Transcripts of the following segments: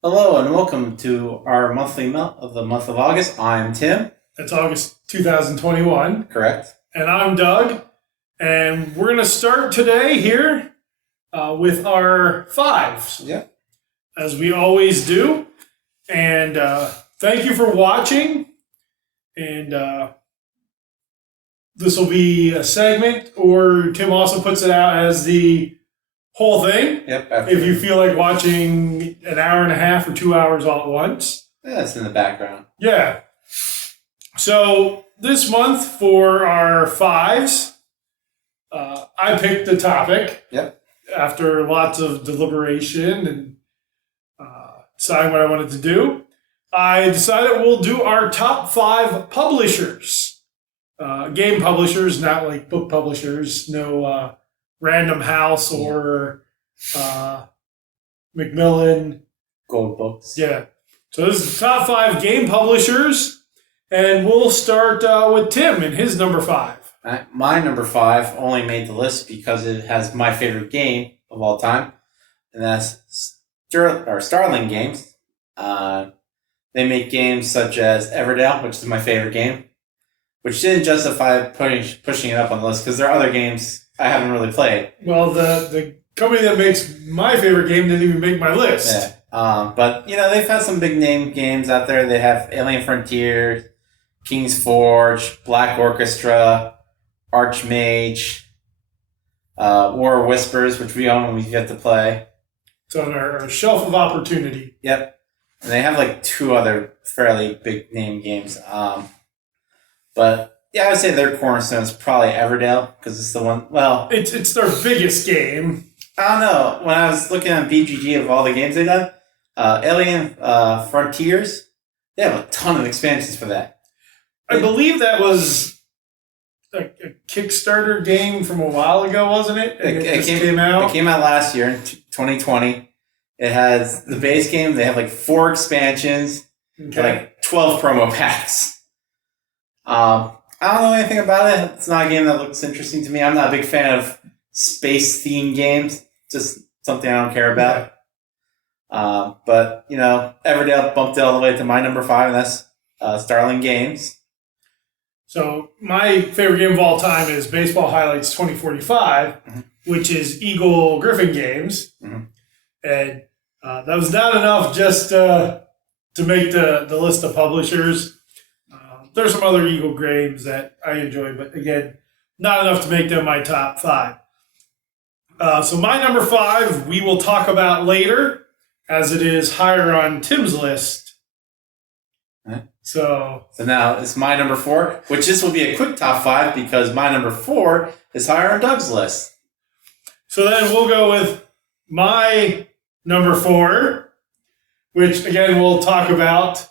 Hello and welcome to our monthly melt of the month of August. I'm Tim. It's August 2021. Correct. And I'm Doug. And we're going to start today here with our fives, Yeah. as we always do. And thank you for watching. And this will be a segment, or Tim also puts it out as the whole thing. Yep. If you feel like watching an hour and a half or 2 hours all at once. Yeah, it's in the background. Yeah. So this month for our fives, I picked the topic. Yep. After lots of deliberation and deciding what I wanted to do. I decided we'll do our top 5 publishers. Game publishers, not like book publishers. No Random House or Macmillan. Gold books. Yeah. So this is the top 5 game publishers. And we'll start with Tim and his number 5. My number 5 only made the list because it has my favorite game of all time, and that's Starling Games. They make games such as Everdell, which is my favorite game, which didn't justify pushing it up on the list because there are other games I haven't really played. Well, the company that makes my favorite game didn't even make my list. Yeah. But, they've had some big name games out there. They have Alien Frontier, King's Forge, Black Orchestra, Archmage, War of Whispers, which we own and we get to play. It's on our shelf of opportunity. Yep. And they have like 2 other fairly big name games. But yeah, I would say their cornerstone is probably Everdell because it's the one. Well, it's their biggest game. I don't know. When I was looking at BGG of all the games they've done, Alien Frontiers, they have a ton of expansions for that. I believe that was a Kickstarter game from a while ago, wasn't it? And it came out. It came out last year in 2020. It has the base game. They have like 4 expansions, like 12 promo packs. I don't know anything about it. It's not a game that looks interesting to me. I'm not a big fan of space-themed games. Just something I don't care about. Yeah. But, Everdell bumped it all the way to my number 5, and that's Starling Games. So my favorite game of all time is Baseball Highlights 2045, which is Eagle Griffin Games. Mm-hmm. And that was not enough just to make the list of publishers. There's some other Eagle games that I enjoy, but again, not enough to make them my top 5. So my number 5 we will talk about later, as it is higher on Tim's list. Right. So now it's my number 4, which this will be a quick top 5 because my number 4 is higher on Doug's list. So then we'll go with my number 4, which again we'll talk about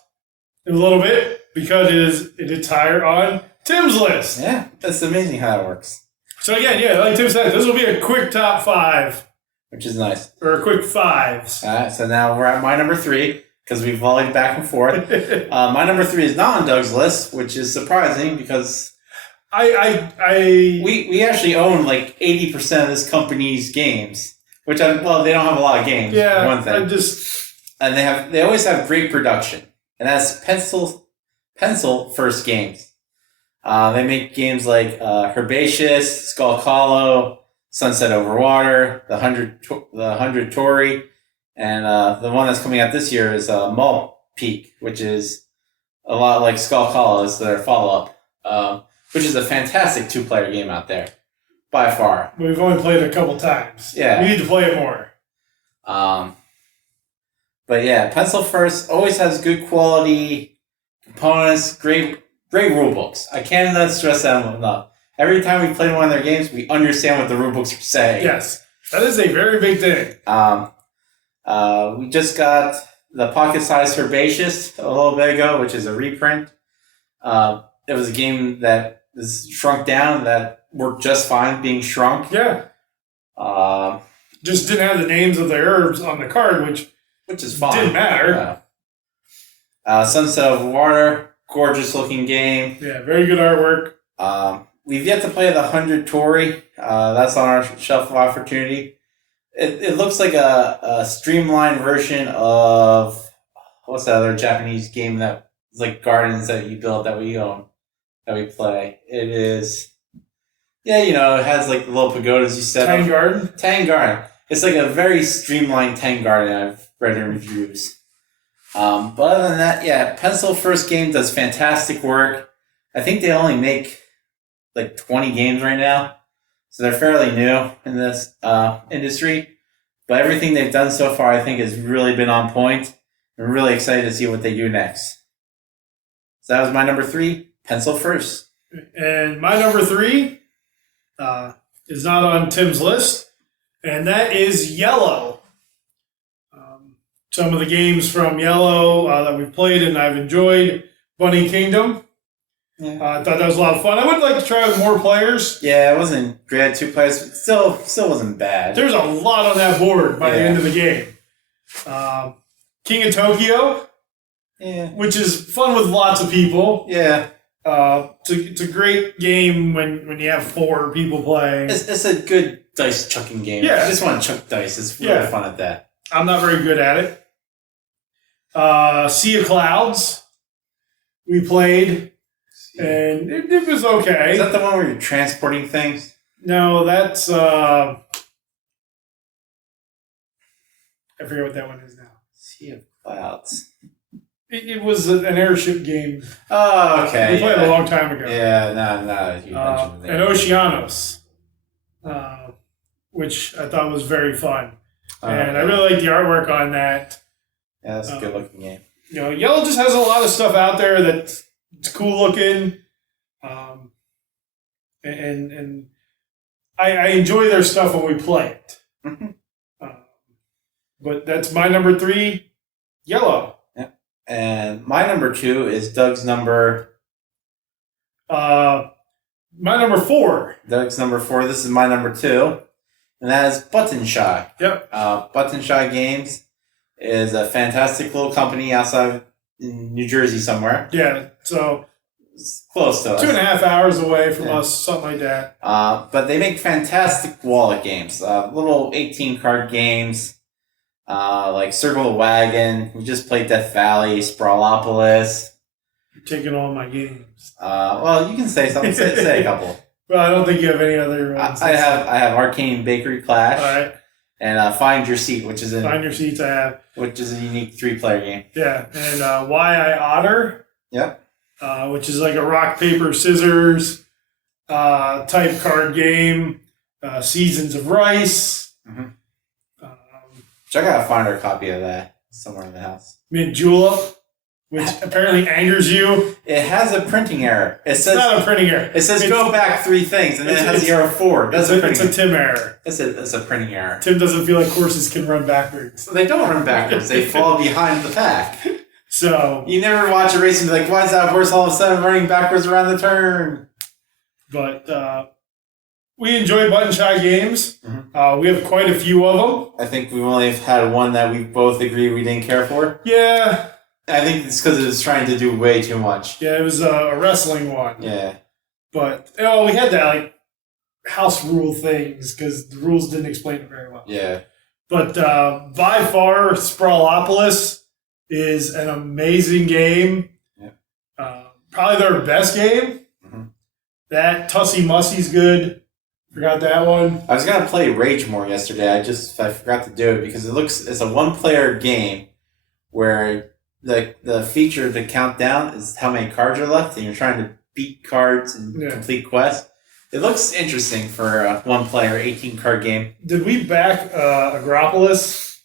in a little bit because it is higher on Tim's list. Yeah, that's amazing how it works. So again, yeah, like Tim said, this will be a quick top 5. Which is nice. Or a quick 5s. All right, so now we're at my number 3 because we've volleyed back and forth. My number 3 is not on Doug's list, which is surprising because we actually own like 80% of this company's games, which they don't have a lot of games. Yeah, for one thing. And they always have great production, and that's pencil first games. They make games like Herbaceous, Skull Hollow, Sunset Over Water, the 100 Tory, and the one that's coming out this year is Malt Peak, which is a lot like Skull Hollow. It's their follow-up, which is a fantastic 2-player game out there, by far. We've only played it a couple times. Yeah. We need to play it more. But yeah, Pencil First always has good quality components, great rule books. I cannot stress that enough. Every time we play one of their games, we understand what the rule books are saying. Yes, that is a very big thing. We just got the pocket-sized Herbaceous a little bit ago, which is a reprint. It was a game that is shrunk down that worked just fine being shrunk. Yeah. Just didn't have the names of the herbs on the card, which is fine. Didn't matter. Sunset of Water, gorgeous looking game. Yeah, very good artwork. We've yet to play the 100 Tory. That's on our shelf of opportunity. It looks like a streamlined version of what's that other Japanese game that is like gardens that you build that we own, that we play. It is, yeah, it has like the little pagodas you set Tang up. Garden? Tang Garden. It's like a very streamlined Tang Garden I've read in reviews. But other than that, yeah, Pencil First Game does fantastic work. I think they only make like 20 games right now, so they're fairly new in this industry. But everything they've done so far, I think, has really been on point. I'm really excited to see what they do next. So that was my number 3, Pencil First. And my number 3 is not on Tim's list, and that is Yellow. Some of the games from Yellow that we've played and I've enjoyed. Bunny Kingdom. Yeah. I thought that was a lot of fun. I would like to try with more players. Yeah, it wasn't great. 2 players, but still wasn't bad. There's a lot on that board by the end of the game. King of Tokyo, which is fun with lots of people. Yeah. It's a great game when you have 4 people playing. It's a good dice chucking game. Yeah. I just want to chuck dice. It's really fun at that. I'm not very good at it. Sea of Clouds, we played, and it was okay. Is that the one where you're transporting things? No, that's I forget what that one is now. Sea of Clouds. It was an airship game. Oh, okay. We played it a long time ago. Yeah, no, you mentioned it. And Oceanos, which I thought was very fun. And I really like the artwork on that. Yeah, that's a good looking game. Yellow just has a lot of stuff out there that's cool looking. And I enjoy their stuff when we play it. Mm-hmm. But that's my number 3, Yellow. Yeah. And my number 2 is Doug's number... my number 4. Doug's number 4. This is my number 2. And that is Button Shy. Yep. Button Shy Games is a fantastic little company outside in New Jersey somewhere. Yeah, so it's close to us. 2.5 hours away from us, something like that. But they make fantastic wallet games. Little 18-card games, like Circle the Wagon. We just played Death Valley, Sprawlopolis. You're taking all my games. Well, you can say something. say a couple. Well, I don't think you have any other ones. I have Arcane Bakery Clash. All right. And Find Your Seat, which is Find Your Seats I have. Which is a unique 3-player game. Yeah, and Why I Otter. Yep. Which is like a rock, paper, scissors type card game. Seasons of Rice. Mm-hmm. Which I gotta find our copy of that somewhere in the house. Mint Julep, which apparently angers you. It has a printing error. It's not a printing error. It says go back 3 things, and then it has the arrow 4. It's a Tim error. It's a printing error. Tim doesn't feel like horses can run backwards. They don't run backwards. They fall behind the pack. So you never watch a race and be like, why is that horse all of a sudden running backwards around the turn? But we enjoy Button Shy games. Mm-hmm. We have quite a few of them. I think we've only had one that we both agree we didn't care for. Yeah. I think it's because it was trying to do way too much. Yeah, it was a wrestling one. Yeah. But, we had that, like, house rule things because the rules didn't explain it very well. Yeah. But by far, Sprawlopolis is an amazing game. Yeah. Probably their best game. Mm-hmm. That Tussie Mussie's good. Forgot that one. I was going to play Rage More yesterday. I forgot to do it because it's a 1-player game where the feature to count down is how many cards are left, and you're trying to beat cards and complete quests. It looks interesting for a 1-player 18-card game. Did we back Agropolis?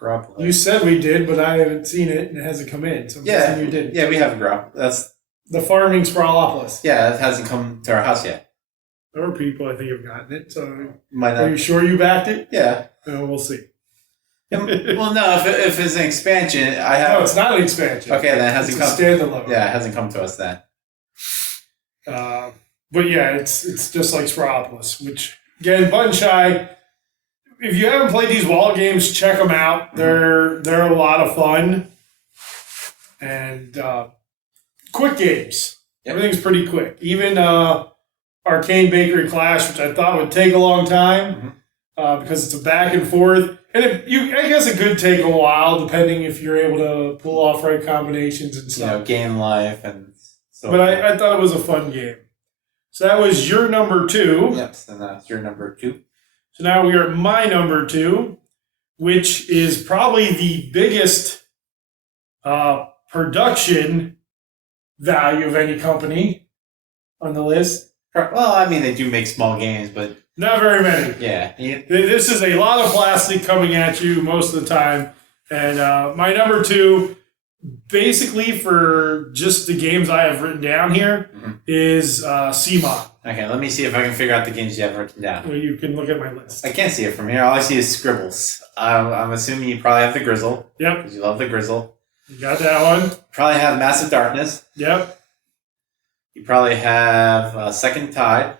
Agropolis. You said we did, but I haven't seen it, and it hasn't come in. So I'm guessing you did. Yeah, we have Agropolis. That's the farming Sprawlopolis. Yeah, it hasn't come to our house yet. There are people, I think, have gotten it. So Might not. Are you sure you backed it? Yeah. We'll see. Well, no, if it's an expansion, I have... No, it's not an expansion. Okay, then it hasn't come... It's a standalone. Yeah, it hasn't come to us then. But yeah, it's just like Sprawlopolis, which, again, Button Shy, if you haven't played these wallet games, check them out. They're a lot of fun. And quick games. Yep. Everything's pretty quick. Even Arcane Bakery Clash, which I thought would take a long time, because it's a back and forth. And I guess it could take a while, depending if you're able to pull off right combinations and stuff. Gain life and so. But I thought it was a fun game. So that was your number 2. Yep, so that's your number 2. So now we are at my number 2, which is probably the biggest production value of any company on the list. Well, I mean, they do make small games, but not very many. Yeah. This is a lot of plastic coming at you most of the time. And my number 2, basically for just the games I have written down here, is CMON. Okay, let me see if I can figure out the games you have written down. Well, you can look at my list. I can't see it from here. All I see is scribbles. I'm assuming you probably have the Grizzle. Yep. Because you love the Grizzle. You got that one. Probably have Massive Darkness. Yep. You probably have Second Tide.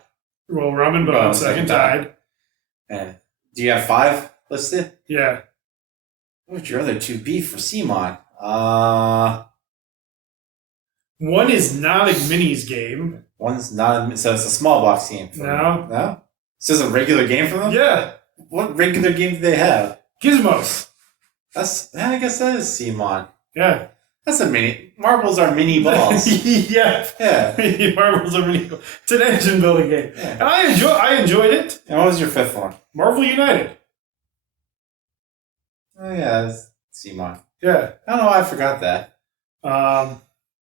Well, Rum and Bone, Second Tide. And do you have 5 listed? Yeah. What would your other 2 be for CMON? One is not a minis game. One's not, so it's a small box game. No. No? It's just a regular game for them? Yeah. What regular game do they have? Gizmos. I guess that is CMON. Yeah. That's a mini. Marbles are mini balls. Yeah. Yeah. Marbles are mini. It's an engine building game. Yeah. And I enjoyed it. And what was your 5th one? Marvel United. Oh, yeah, that's CMON. Yeah. I don't know why I forgot that.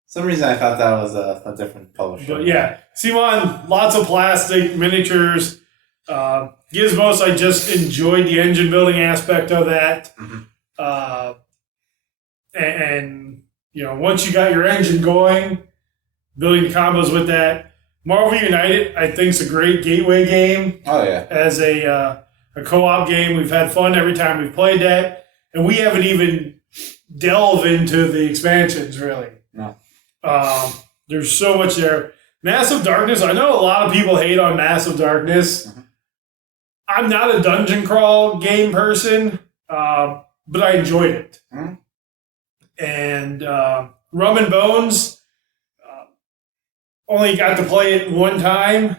Some reason I thought that was a different publisher. But yeah, CMON, lots of plastic, miniatures. Gizmos, I just enjoyed the engine building aspect of that. And once you got your engine going, building combos with that. Marvel United, I think, is a great gateway game. Oh, yeah. As a co-op game. We've had fun every time we've played that. And we haven't even delved into the expansions, really. No. There's so much there. Massive Darkness, I know a lot of people hate on Massive Darkness. I'm not a dungeon crawl game person, but I enjoyed it. And Rum and Bones, only got to play it one time.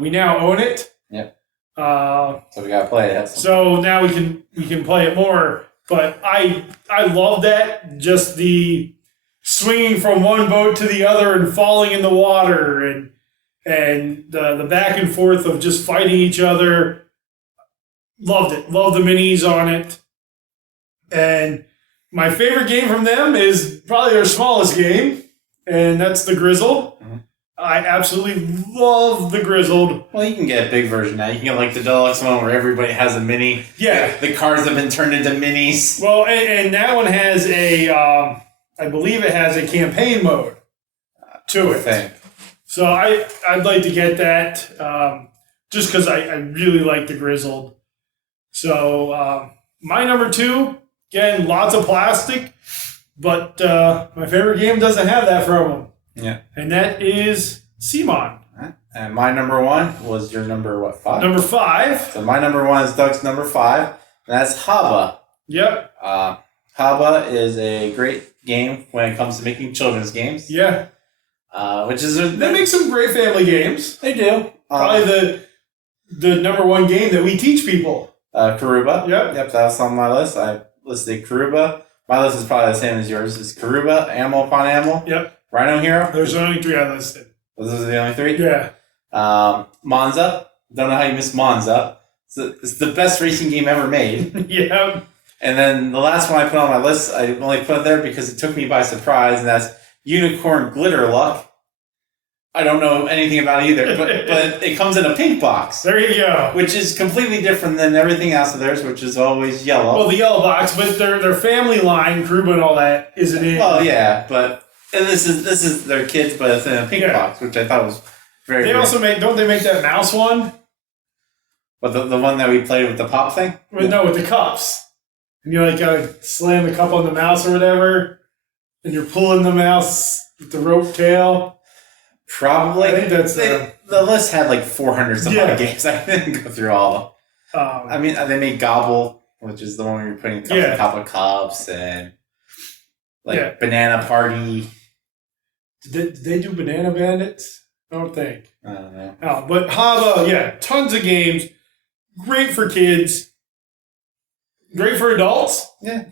We now own it. Yep. So we gotta play it. So now we can play it more. But I love that, just the swinging from one boat to the other and falling in the water and the back and forth of just fighting each other. Loved it. Loved the minis on it. And my favorite game from them is probably their smallest game, and that's the Grizzle. I absolutely love the Grizzled. Well, you can get a big version now. You can get like the deluxe one where everybody has a mini. Yeah. The cards have been turned into minis. Well, and that one has I believe it has a campaign mode to it. Thing. So I'd like to get that just because I really like the Grizzled. So my number 2, again, lots of plastic, but my favorite game doesn't have that from them. Yeah. And that is CMON. And my number 1 was your number, 5? Number 5. So my number 1 is Doug's number 5, and that's Haba. Yep. Haba is a great game when it comes to making children's games. Yeah. Which is... They make some great family games. They do. Probably the number 1 game that we teach people. Karuba. Yep. That was on my list. I listed Karuba. My list is probably the same as yours. It's Karuba, Animal Upon Animal. Yep. Rhino Hero. There's only 3 I listed. Those are the only 3? Yeah. Monza. Don't know how you missed Monza. It's the best racing game ever made. Yeah. And then the last one I put on my list, I only put it there because it took me by surprise, and that's Unicorn Glitter Luck. I don't know anything about it either, but it comes in a pink box. There you go. Which is completely different than everything else of theirs, which is always yellow. Well, the yellow box, but their family line, Kruba and all that, isn't in. Well, yeah, but this is their kids, but it's in a pink box, which I thought was very. They also don't they make that mouse one? But the one that we played with the pop thing? Well, no, with the cups. And you gotta slam the cup on the mouse or whatever, and you're pulling the mouse with the rope tail. Probably. I think that's the list had like 400 some odd games. I didn't go through all of them. I mean, they made Gobble, which is the one where you're putting cups on top of cups, and Banana Party. Did they do Banana Bandits? I don't think. I don't know. No, but Haba, tons of games. great for kids. Great for adults. Yeah.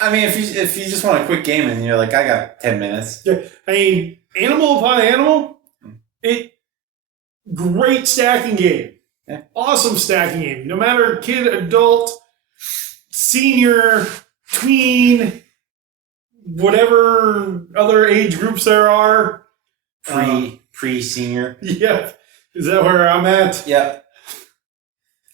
I mean, if you just want a quick game and you're like, I got 10 minutes. Yeah. I mean, animal upon animal, great stacking game. Yeah. Awesome stacking game. No matter kid, adult, senior, tween, whatever other age groups there are. Pre-senior. Yeah. Is that where I'm at? Yep.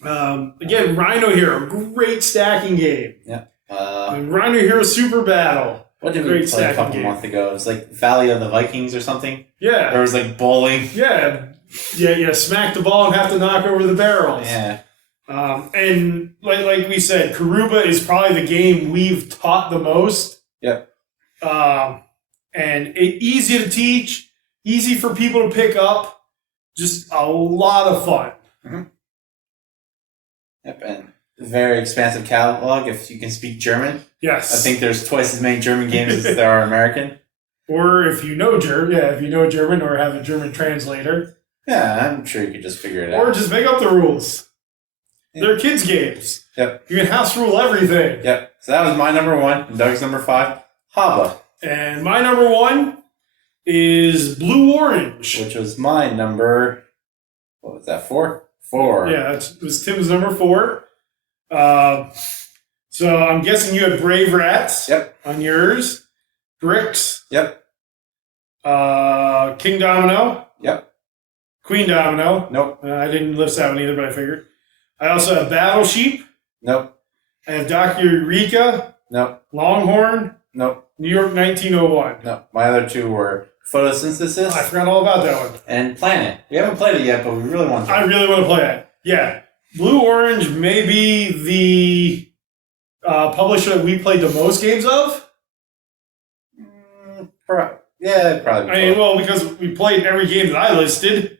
Again, Rhino Hero, great stacking game. Yeah. And Rhino Hero Super Battle. What did we play a couple months ago? It was like Valley of the Vikings or something. Yeah. There was like bowling. Yeah. Yeah. Smack the ball and have to knock over the barrels. Yeah. And like we said, Karuba is probably the game we've taught the most. Yep. And easy to teach, easy for people to pick up, just a lot of fun. Mm-hmm. Yep, and very expansive catalog if you can speak German. Yes. I think there's twice as many German games as there are American. Or if you know German or have a German translator. Yeah, I'm sure you could just figure it out. Or just make up the rules. Yeah. They're kids' games. Yep. You can house rule everything. Yep. So that was my number 1, and Doug's number 5, Haba. And my number 1 is Blue Orange. Which was my number, what was that, 4? 4. Yeah, it was Tim's number 4. So I'm guessing you had Brave Rats. Yep. On yours. Bricks. Yep. King Domino. Yep. Queen Domino. Nope. I didn't list that one either, but I figured. I also have Battle Sheep. Nope. I have Dr. Eureka. Nope. Longhorn. Nope. New York 1901. No. My other 2 were Photosynthesis. I forgot all about that one. And Planet. We haven't played it yet, but we really want to. I really want to play it. Yeah. Blue Orange may be the publisher that we played the most games of. Yeah, probably. I mean, well, because we played every game that I listed.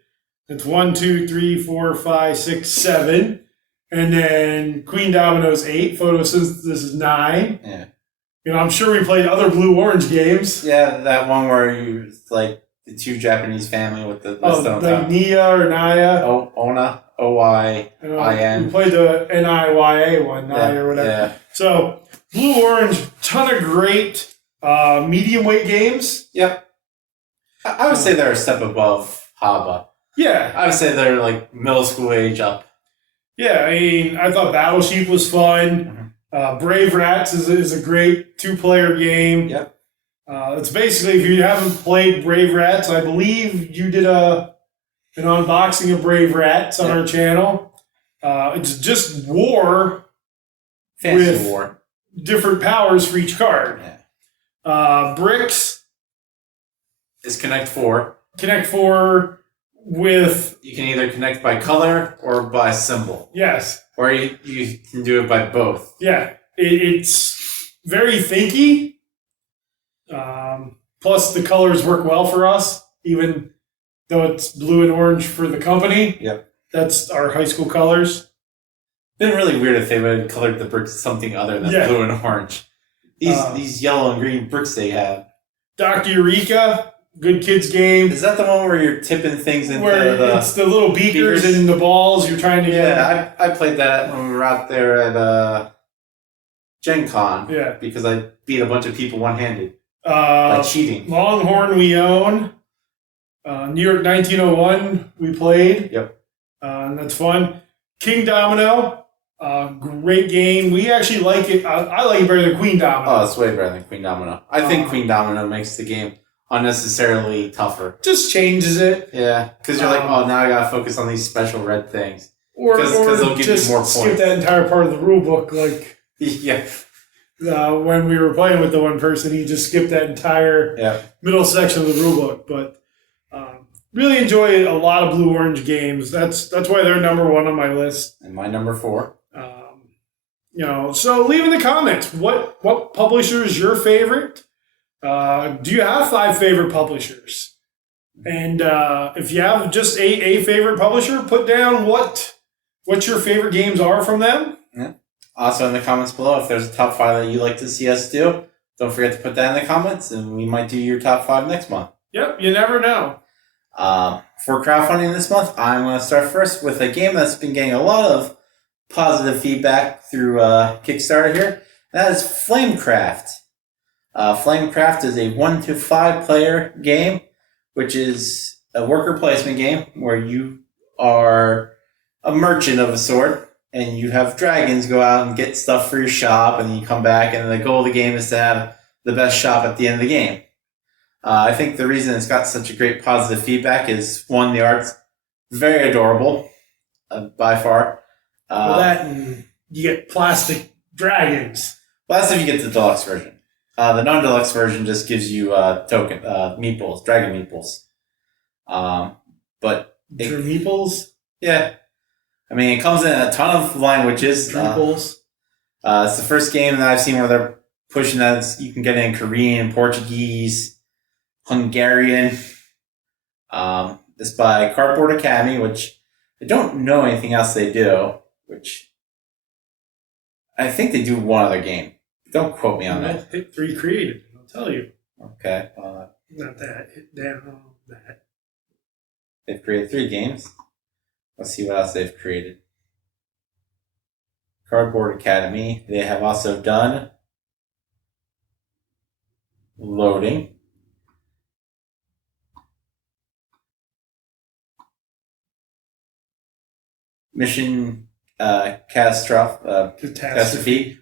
It's 1, 2, 3, 4, 5, 6, 7. And then Queen Domino's 8. Photosynthesis is 9. Yeah. You know, I'm sure we played other Blue Orange games. Yeah, that one where you like the 2 Japanese family with the list on like top. Nia or Naya. Ona, O-Y-I-N. We played the N-I-Y-A one, Naya or whatever. Yeah. So, Blue Orange, ton of great medium weight games. Yep. I would say they're a step above Haba. Yeah. I would say they're like middle school age up. Yeah, I mean, I thought Battle Sheep was fun. Brave Rats is a great 2-player game. Yep. It's basically, if you haven't played Brave Rats, I believe you did an unboxing of Brave Rats on our channel. It's just war. Fantasy with War. Different powers for each card. Yeah. Bricks. Is Connect 4. Connect 4 with... You can either connect by color or by symbol. Yes. Or you can do it by both. Yeah. It's very thinky. Plus, the colors work well for us, even though it's blue and orange for the company. Yep. That's our high school colors. Been really weird if they would have colored the bricks something other than blue and orange. These yellow and green bricks they have. Dr. Eureka, good kids game. Is that the one where you're tipping things into it's the little beakers and the balls you're trying to get? Yeah, I played that when we were out there at Gen Con. Yeah. Because I beat a bunch of people one-handed. By cheating. Longhorn we own. New York 1901 we played. Yep. And that's fun. King Domino, great game. We actually like it. I like it better than Queen Domino. Oh, it's way better than Queen Domino. I think Queen Domino makes the game unnecessarily tougher. Just changes it. Yeah, because you're like, oh, now I gotta focus on these special red things. Or they'll give just you more points. Skip that entire part of the rule book, like yeah. When we were playing with the one person, he just skipped that entire middle section of the rule book. But really enjoy a lot of Blue Orange games. That's why they're number 1 on my list. And my number 4. So leave in the comments what publisher is your favorite. Do you have 5 favorite publishers? And if you have just a favorite publisher, put down what your favorite games are from them. Yeah. Also in the comments below, if there's a top 5 that you'd like to see us do, don't forget to put that in the comments, and we might do your top 5 next month. Yep, you never know. For crowdfunding this month, I'm going to start first with a game that's been getting a lot of positive feedback through Kickstarter here. That is Flamecraft. Flamecraft is a 1 to 5 player game, which is a worker placement game where you are a merchant of a sort, and you have dragons go out and get stuff for your shop, and then you come back, and the goal of the game is to have the best shop at the end of the game. I think the reason it's got such a great positive feedback is, one, the art's very adorable, by far. Well, that and you get plastic dragons. Well, that's if you get the deluxe version. The non-deluxe version just gives you meeples, dragon meeples. But meeples? Yeah. I mean, it comes in a ton of languages. Meeples. It's the first game that I've seen where they're pushing that. You can get it in Korean, Portuguese, Hungarian. It's by Cardboard Academy, which I don't know anything else they do, which I think they do one other game. Don't quote me on that. Hit 3 created, I'll tell you. Okay. Not that. Hit down that. They've created 3 games. Let's see what else they've created. Cardboard Academy. They have also done Loading. Mission Catastrophe,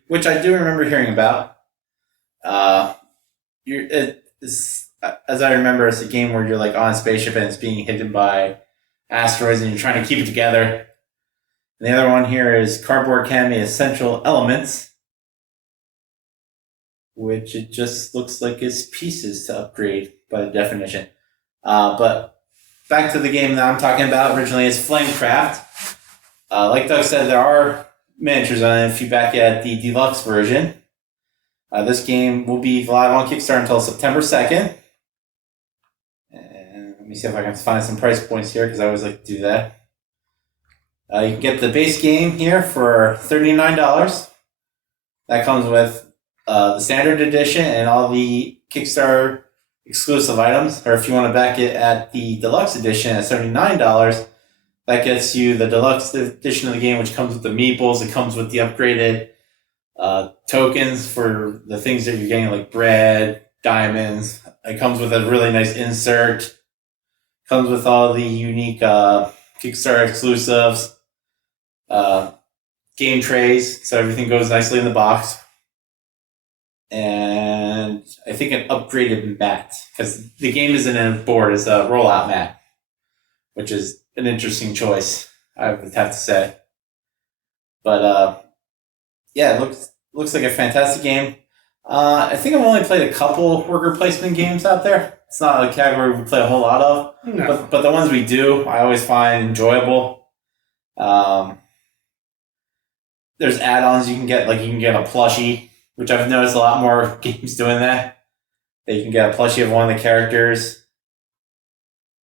which I do remember hearing about. As I remember, it's a game where you're like on a spaceship and it's being hidden by asteroids and you're trying to keep it together. And the other one here is Cardboard Academy Essential Elements, which it just looks like it's pieces to upgrade by the definition. But back to the game that I'm talking about originally is Flamecraft. Like Doug said, there are miniatures on it if you back at the deluxe version. This game will be live on Kickstarter until September 2nd. And let me see if I can find some price points here, because I always like to do that. You can get the base game here for $39. That comes with the standard edition and all the Kickstarter exclusive items. Or if you want to back it at the deluxe edition at $79, that gets you the deluxe edition of the game, which comes with the meeples. It comes with the upgraded tokens for the things that you're getting, like bread, diamonds. It comes with a really nice insert. Comes with all the unique Kickstarter exclusives. Game trays, so everything goes nicely in the box. And I think an upgraded mat, because the game isn't a board, it's a rollout mat, which is an interesting choice, I would have to say. But yeah, it looks like a fantastic game. I think I've only played a couple worker placement games out there. It's not a category we play a whole lot of, no. But the ones we do, I always find enjoyable. There's add-ons you can get, like you can get a plushie, which I've noticed a lot more games doing that. That you can get a plushie of one of the characters.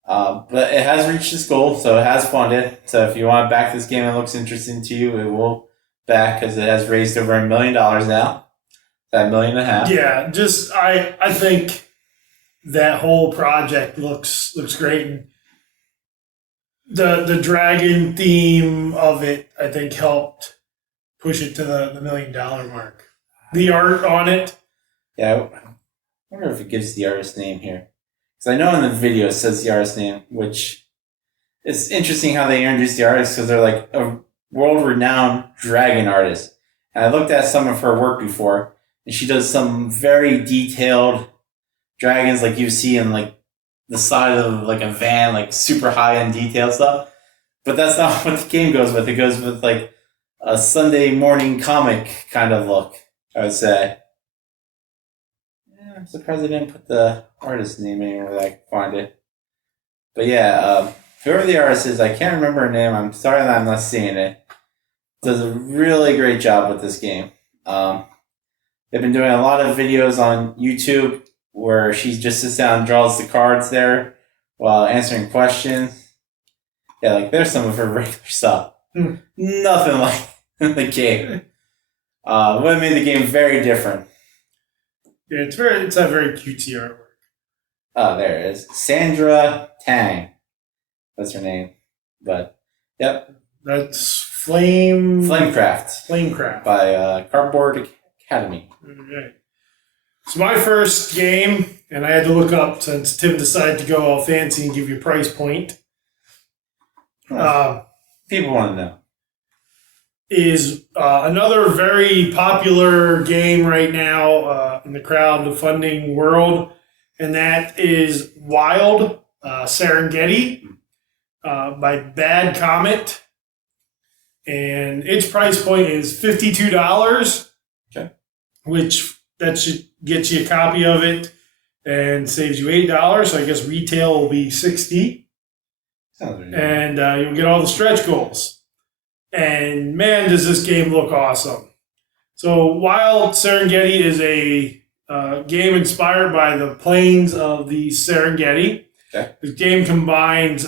But it has reached its goal, so it has funded. So if you want to back this game and it looks interesting to you, it will back, because it has raised over $1 million now. That $1.5 million. Yeah, just I think that whole project looks great. And the dragon theme of it, I think, helped push it to the $1 million mark. The art on it. Yeah, I wonder if it gives the artist name here. Because I know in the video it says the artist name, which it's interesting how they introduce the artist, because they're like a world-renowned dragon artist. And I looked at some of her work before, and she does some very detailed dragons like you see in like the side of like a van, like super high-end detailed stuff. But that's not what the game goes with. It goes with like a Sunday morning comic kind of look, I would say. Yeah, I'm surprised they didn't put the artist's name anywhere that I can find it. But yeah, whoever the artist is, I can't remember her name. I'm sorry that I'm not seeing it. Does a really great job with this game. They've been doing a lot of videos on YouTube where she just sits down and draws the cards there while answering questions. Yeah, like there's some of her regular stuff. Nothing like the game. What made the game very different. Yeah, it's a very cutesy artwork. Oh, there it is. Sandra Tang. That's her name. But, yep. That's Flamecraft by Cardboard Academy. Okay. So my first game, and I had to look up since Tim decided to go all fancy and give you a price point. People want to know. Is another very popular game right now in the crowdfunding world, and that is Wild Serengeti by Bad Comet. And its price point is $52. Okay. Which that should get you a copy of it and saves you $8. So I guess retail will be $60. Sounds really good. And you'll get all the stretch goals. And man, does this game look awesome. So Wild Serengeti is a game inspired by the plains of the Serengeti. Okay. This game combines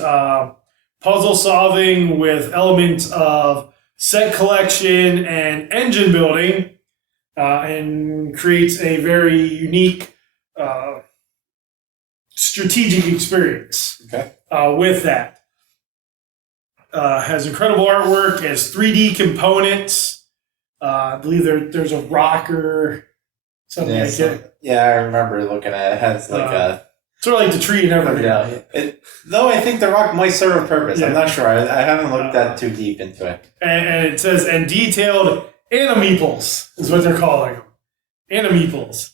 puzzle solving with elements of set collection and engine building, and creates a very unique strategic experience with that. Has incredible artwork, has 3D components. I believe there's a rocker, something like that. Yeah, I remember looking at it. It has like a... Sort of like the tree and everything. Though I think the rock might serve a purpose. Yeah. I'm not sure. I haven't looked that too deep into it. And it says, and detailed animeeples is what they're calling them. Animeeples.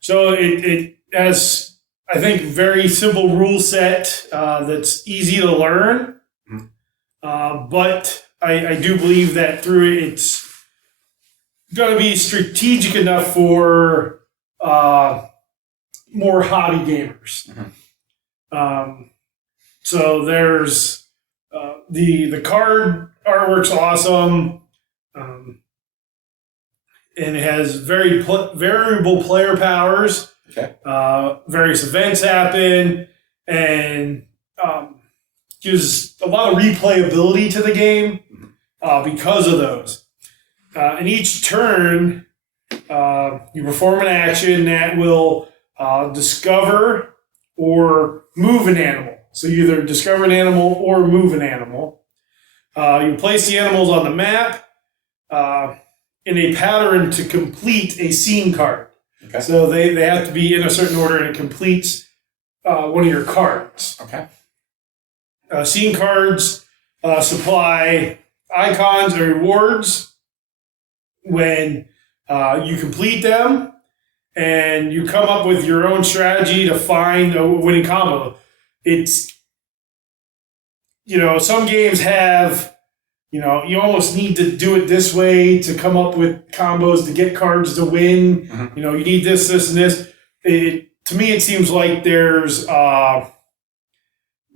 So it has, I think, very simple rule set that's easy to learn. But I do believe that through it, it's going to be strategic enough for more hobby gamers. So there's the card artwork's awesome, and it has very variable player powers. Okay. Various events happen, and gives a lot of replayability to the game because of those. In each turn, you perform an action that will discover or move an animal. So you either discover an animal or move an animal. You place the animals on the map in a pattern to complete a scene card. Okay. So they have to be in a certain order, and it completes one of your cards. Okay. Scene cards supply icons or rewards when you complete them, and you come up with your own strategy to find a winning combo. It's, some games have, you almost need to do it this way to come up with combos to get cards to win. You need this, and this. To me, it seems like there's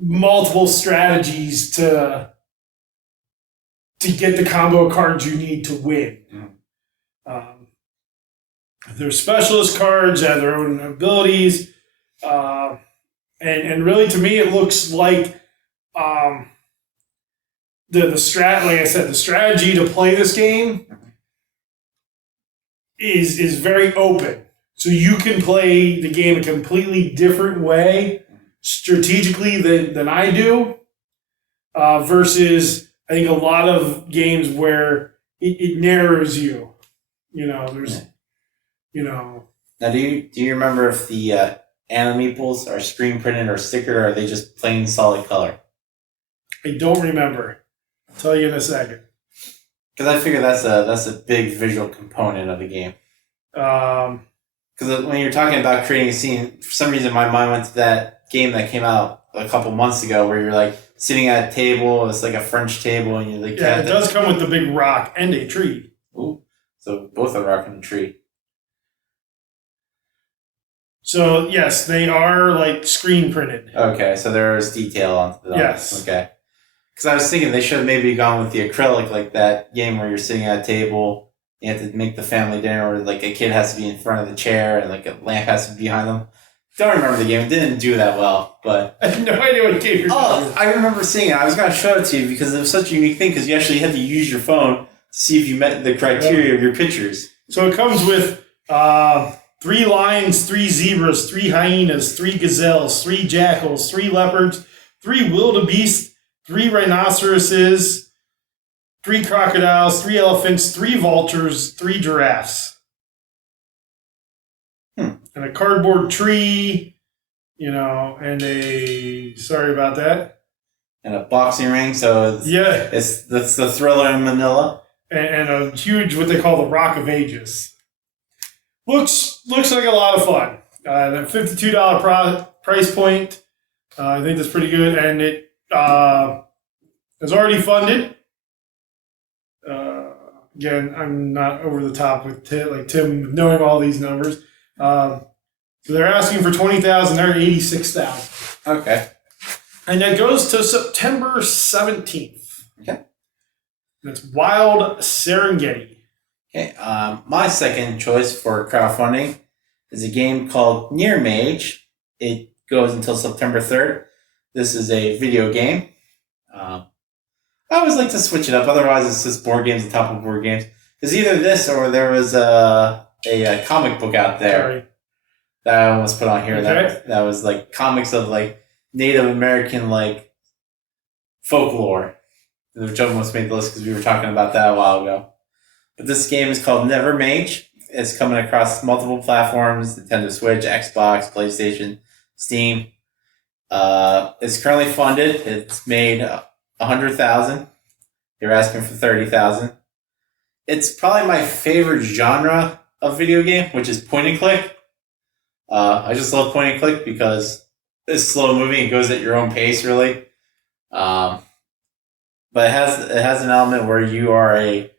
multiple strategies to get the combo of cards you need to win. There's specialist cards that have their own abilities. And really, to me, it looks like the strategy to play this game is very open. So you can play the game a completely different way strategically than I do, versus I think a lot of games where it narrows you. There's, Now, do you remember if the animeeples are screen printed or stickered, or are they just plain solid color? I don't remember. I'll tell you in a second. Because I figure that's a big visual component of the game. Because when you're talking about creating a scene, for some reason my mind went to that game that came out a couple months ago where you're like sitting at a table, it's like a French table, and you like it does come with the big rock and a tree. Ooh, so both a rock and a tree. So yes, they are like screen printed. Okay, so there's detail on them. Yes. Okay. Because I was thinking they should have maybe gone with the acrylic, like that game where you're sitting at a table, you have to make the family dinner, or like a kid has to be in front of the chair and like a lamp has to be behind them. Don't remember the game. It didn't do that well, but I have no idea what game you're talking about. I remember seeing it. I was going to show it to you because it was such a unique thing, because you actually had to use your phone to see if you met the criteria of your pictures. So it comes with 3 lions, 3 zebras, 3 hyenas, 3 gazelles, 3 jackals, 3 leopards, 3 wildebeest, 3 rhinoceroses, 3 crocodiles, 3 elephants, 3 vultures, 3 giraffes. And a cardboard tree, and sorry about that. And a boxing ring, so that's the Thriller in Manila. And a huge, what they call the Rock of Ages. Looks like a lot of fun. The $52 price point, I think that's pretty good, and it is already funded. Again, I'm not over the top with Tim knowing all these numbers. So they're asking for $20,000. They're at $86,000. Okay. And that goes to September 17th. Okay. That's Wild Serengeti. Okay. My second choice for crowdfunding is a game called Near-Mage. It goes until September 3rd. This is a video game. I always like to switch it up. Otherwise, it's just board games on top of board games. It's either this or there was a comic book out there that I almost put on here. Okay. That was like comics of like Native American like folklore, which almost made the list because we were talking about that a while ago. But this game is called near-mage. It's coming across multiple platforms: Nintendo Switch, Xbox, PlayStation, Steam. It's currently funded. It's made $100,000. They're asking for $30,000. It's probably my favorite genre of video game, which is point and click. I just love point and click because it's slow moving. It goes at your own pace, really. But it has an element where you are a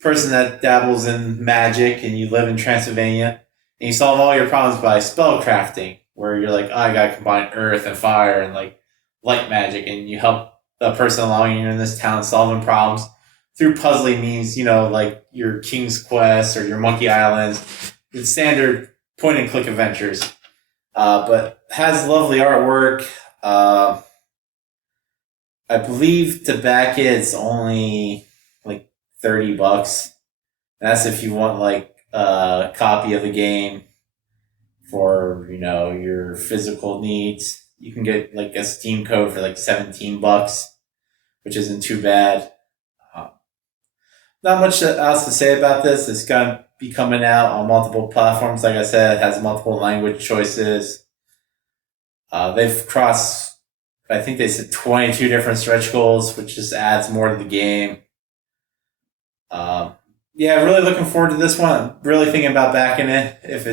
person that dabbles in magic and you live in Transylvania and you solve all your problems by spell crafting, where you're like, oh, I gotta combine earth and fire and like light magic, and you help the person along you in this town solving problems through puzzling means, like your King's Quest or your Monkey Islands, the standard point and click adventures. But has lovely artwork. I believe to back it, it's only like $30. That's if you want like a copy of the game for, your physical needs. You can get like a Steam code for like $17, which isn't too bad. Not much else to say about this. It's going to be coming out on multiple platforms. Like I said, it has multiple language choices. They've crossed, I think they said 22 different stretch goals, which just adds more to the game. Yeah, really looking forward to this one. Really thinking about backing it if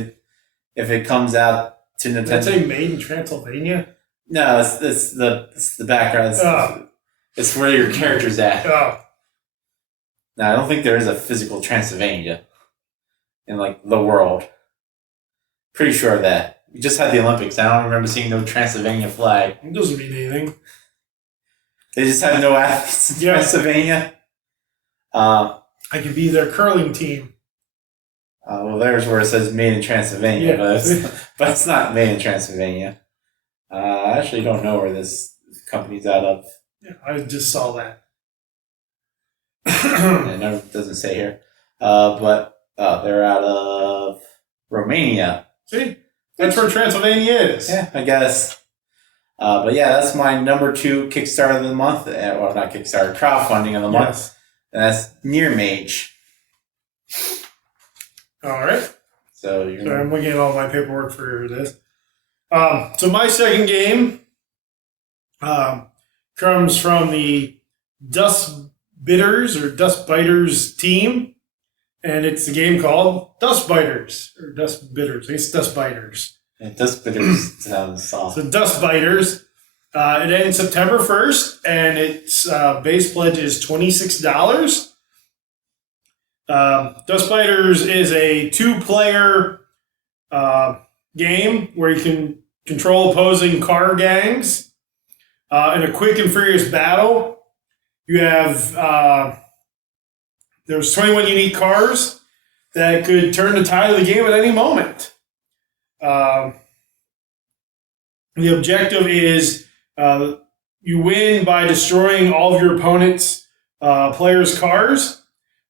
it comes out to Nintendo. Did I say made in Transylvania? No, it's the background. It's where your character's at. Oh. No, I don't think there is a physical Transylvania in like the world. Pretty sure of that. We just had the Olympics. I don't remember seeing no Transylvania flag. It doesn't mean anything. They just have no athletes in Transylvania. I could be their curling team. Well, there's where it says made in Transylvania, but it's not made in Transylvania. I actually don't know where this company's out of. Yeah, I just saw that. It doesn't say here. But they're out of Romania. See? That's where Transylvania is. Yeah, I guess. But yeah, that's my number 2 Kickstarter of the month. Well, not Kickstarter, crowdfunding of the month. Yes. And that's Near-Mage. All right. So I'm looking at all my paperwork for this. So my second game comes from the Dust Biters team, and it's a game called Dust Biters or Dust Bitters. It's Dust Biters. Yeah, Dust Biters sounds soft. So Dust Biters. It ends September 1st, and its base pledge is $26. Dust Biters is a 2-player game where you can control opposing car gangs in a quick and furious battle. You have there's 21 unique cars that could turn the tide of the game at any moment. The objective is you win by destroying all of your opponent's players' cars,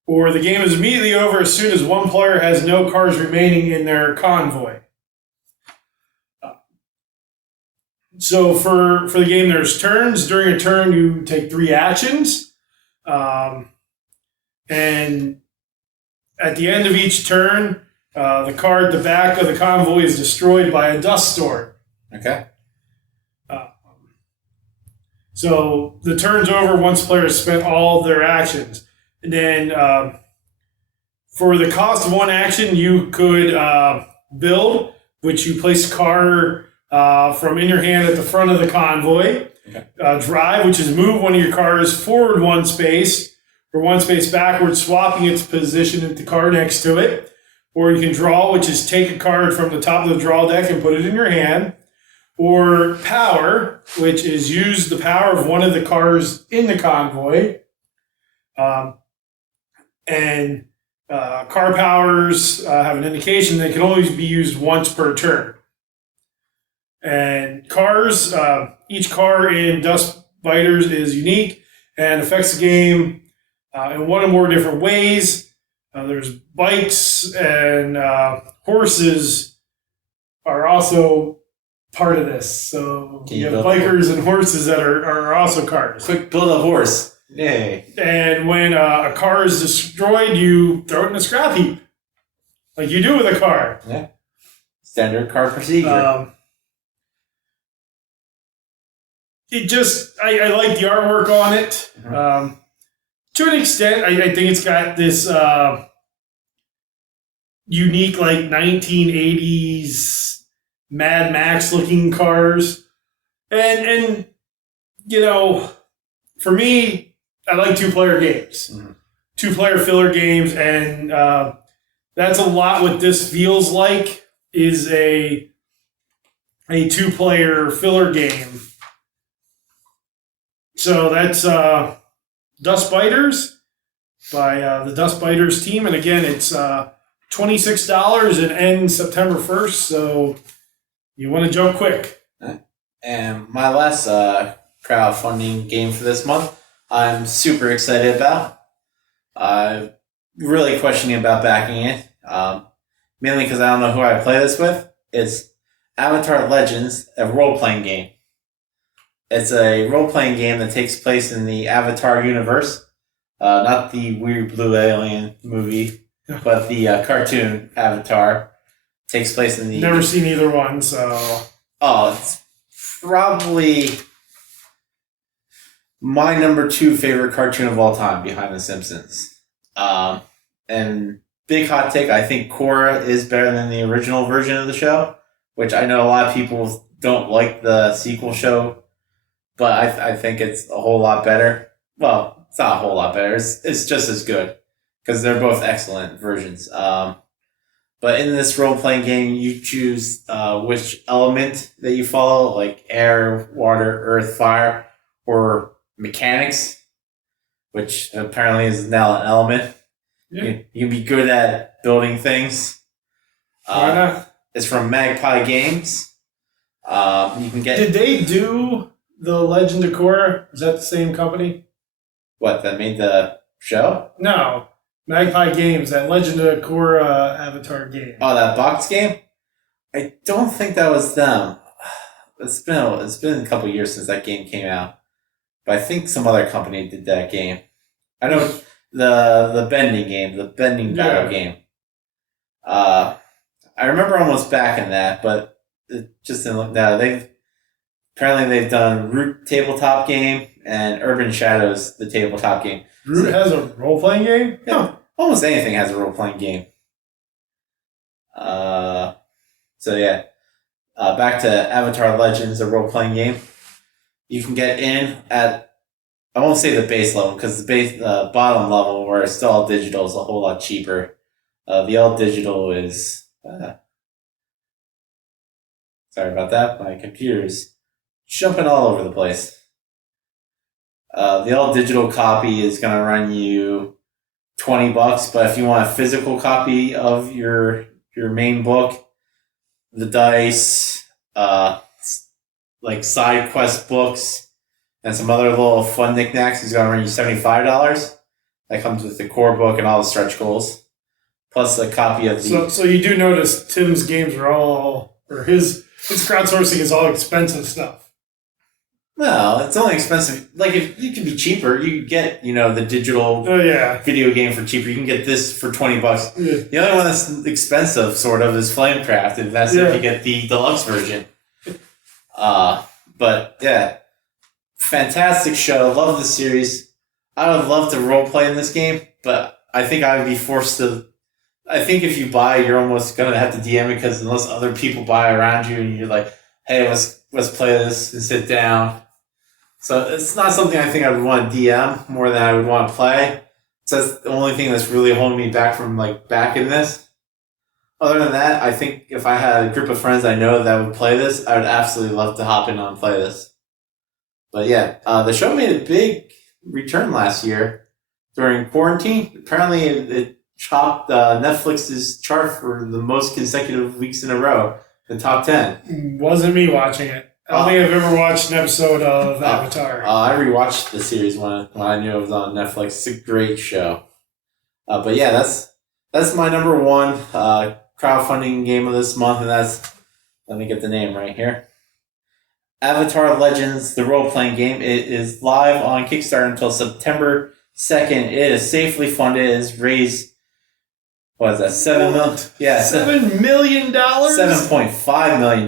or the game is immediately over as soon as one player has no cars remaining in their convoy. So for the game, there's turns. During a turn, you take 3 actions. And at the end of each turn, the card at the back of the convoy is destroyed by a dust storm. Okay. So the turn's over once players spent all their actions. And then for the cost of 1 action, you could build, which you place a card from in your hand at the front of the convoy. Okay. Drive, which is move one of your cars forward 1 space or 1 space backward, swapping its position at the card next to it. Or you can draw, which is take a card from the top of the draw deck and put it in your hand. Or power, which is use the power of one of the cars in the convoy. And car powers have an indication that can only be used once per turn. And cars, each car in Dust Biters is unique and affects the game in one or more different ways. There's bikes and horses are also part of this. So you have bikers and horses that are also cars. Quick build a horse. Yay. And when a car is destroyed, you throw it in a scrap heap. Like you do with a car. Yeah. Standard car procedure. It just, I like the artwork on it. Mm-hmm. To an extent, I think it's got this unique, like 1980s Mad Max looking cars. And you know, for me, I like 2-player games. Mm-hmm. 2-player filler games, and that's a lot what this feels like is a 2-player filler game. So that's Dust Biters by the Dust Biters team. And again, it's $26 and ends September 1st. So you want to jump quick. And my last crowdfunding game for this month, I'm super excited about. I'm really questioning about backing it, mainly because I don't know who I play this with. It's Avatar Legends, a role-playing game. It's a role-playing game that takes place in the Avatar universe, not the weird blue alien movie, but the cartoon Avatar. Takes place in the... Never seen either one, so... Oh, it's probably my number 2 favorite cartoon of all time, behind The Simpsons. And big hot take, I think Korra is better than the original version of the show, which I know a lot of people don't like the sequel show, but I think it's a whole lot better. Well, it's not a whole lot better. It's just as good, because they're both excellent versions. But in this role-playing game, you choose which element that you follow, like air, water, earth, fire, or mechanics, which apparently is now an element. Yeah. You can be good at building things. Why not? It's from Magpie Games. You can get... Did they do the Legend of Korra? Is that the same company? What, that made the show? No. Magpie Games, that Legend of Korra Avatar game. Oh, that box game? I don't think that was them. It's been a couple years since that game came out. But I think some other company did that game. I know the bending game, the bending battle game. I remember almost backing that, but it just didn't look... No, they've done Root tabletop game and Urban Shadows, the tabletop game. Root has a role-playing game? Yeah, almost anything has a role-playing game. So yeah, back to Avatar Legends, a role-playing game. You can get in at, I won't say the base level, because the bottom level, where it's still all digital, is a whole lot cheaper. The all digital is... sorry about that, my computer's jumping all over the place. The all digital copy is going to run you $20, but if you want a physical copy of your main book, the dice, like side quest books, and some other little fun knickknacks, is going to run you $75. That comes with the core book and all the stretch goals, plus a copy of the... So you do notice Tim's games are all, or his crowdsourcing is all expensive stuff. No, it's only expensive. Like, if you can be cheaper, you can get, the digital Oh yeah. video game for cheaper. You can get this for $20. Yeah. The only one that's expensive, sort of, is Flamecraft, and that's if you get the deluxe version. But yeah, fantastic show. Love the series. I would love to role play in this game, but I think I would be forced to. I think if you buy, you're almost gonna have to DM it because unless other people buy around you and you're like, hey, let's play this and sit down. So it's not something I think I would want to DM more than I would want to play. So that's the only thing that's really holding me back from back in this. Other than that, I think if I had a group of friends I know that would play this, I would absolutely love to hop in and play this. But yeah, the show made a big return last year during quarantine. Apparently, it chopped Netflix's chart for the most consecutive weeks in a row, the top 10. Wasn't me watching it. I don't think I've ever watched an episode of Avatar. I rewatched the series when I knew it was on Netflix. It's a great show. But yeah, that's my number one crowdfunding game of this month, and let me get the name right here. Avatar Legends, the role-playing game. It is live on Kickstarter until September 2nd. It is safely funded. It has raised, what is that, $7 million? Yeah, $7 million? $7.5 million.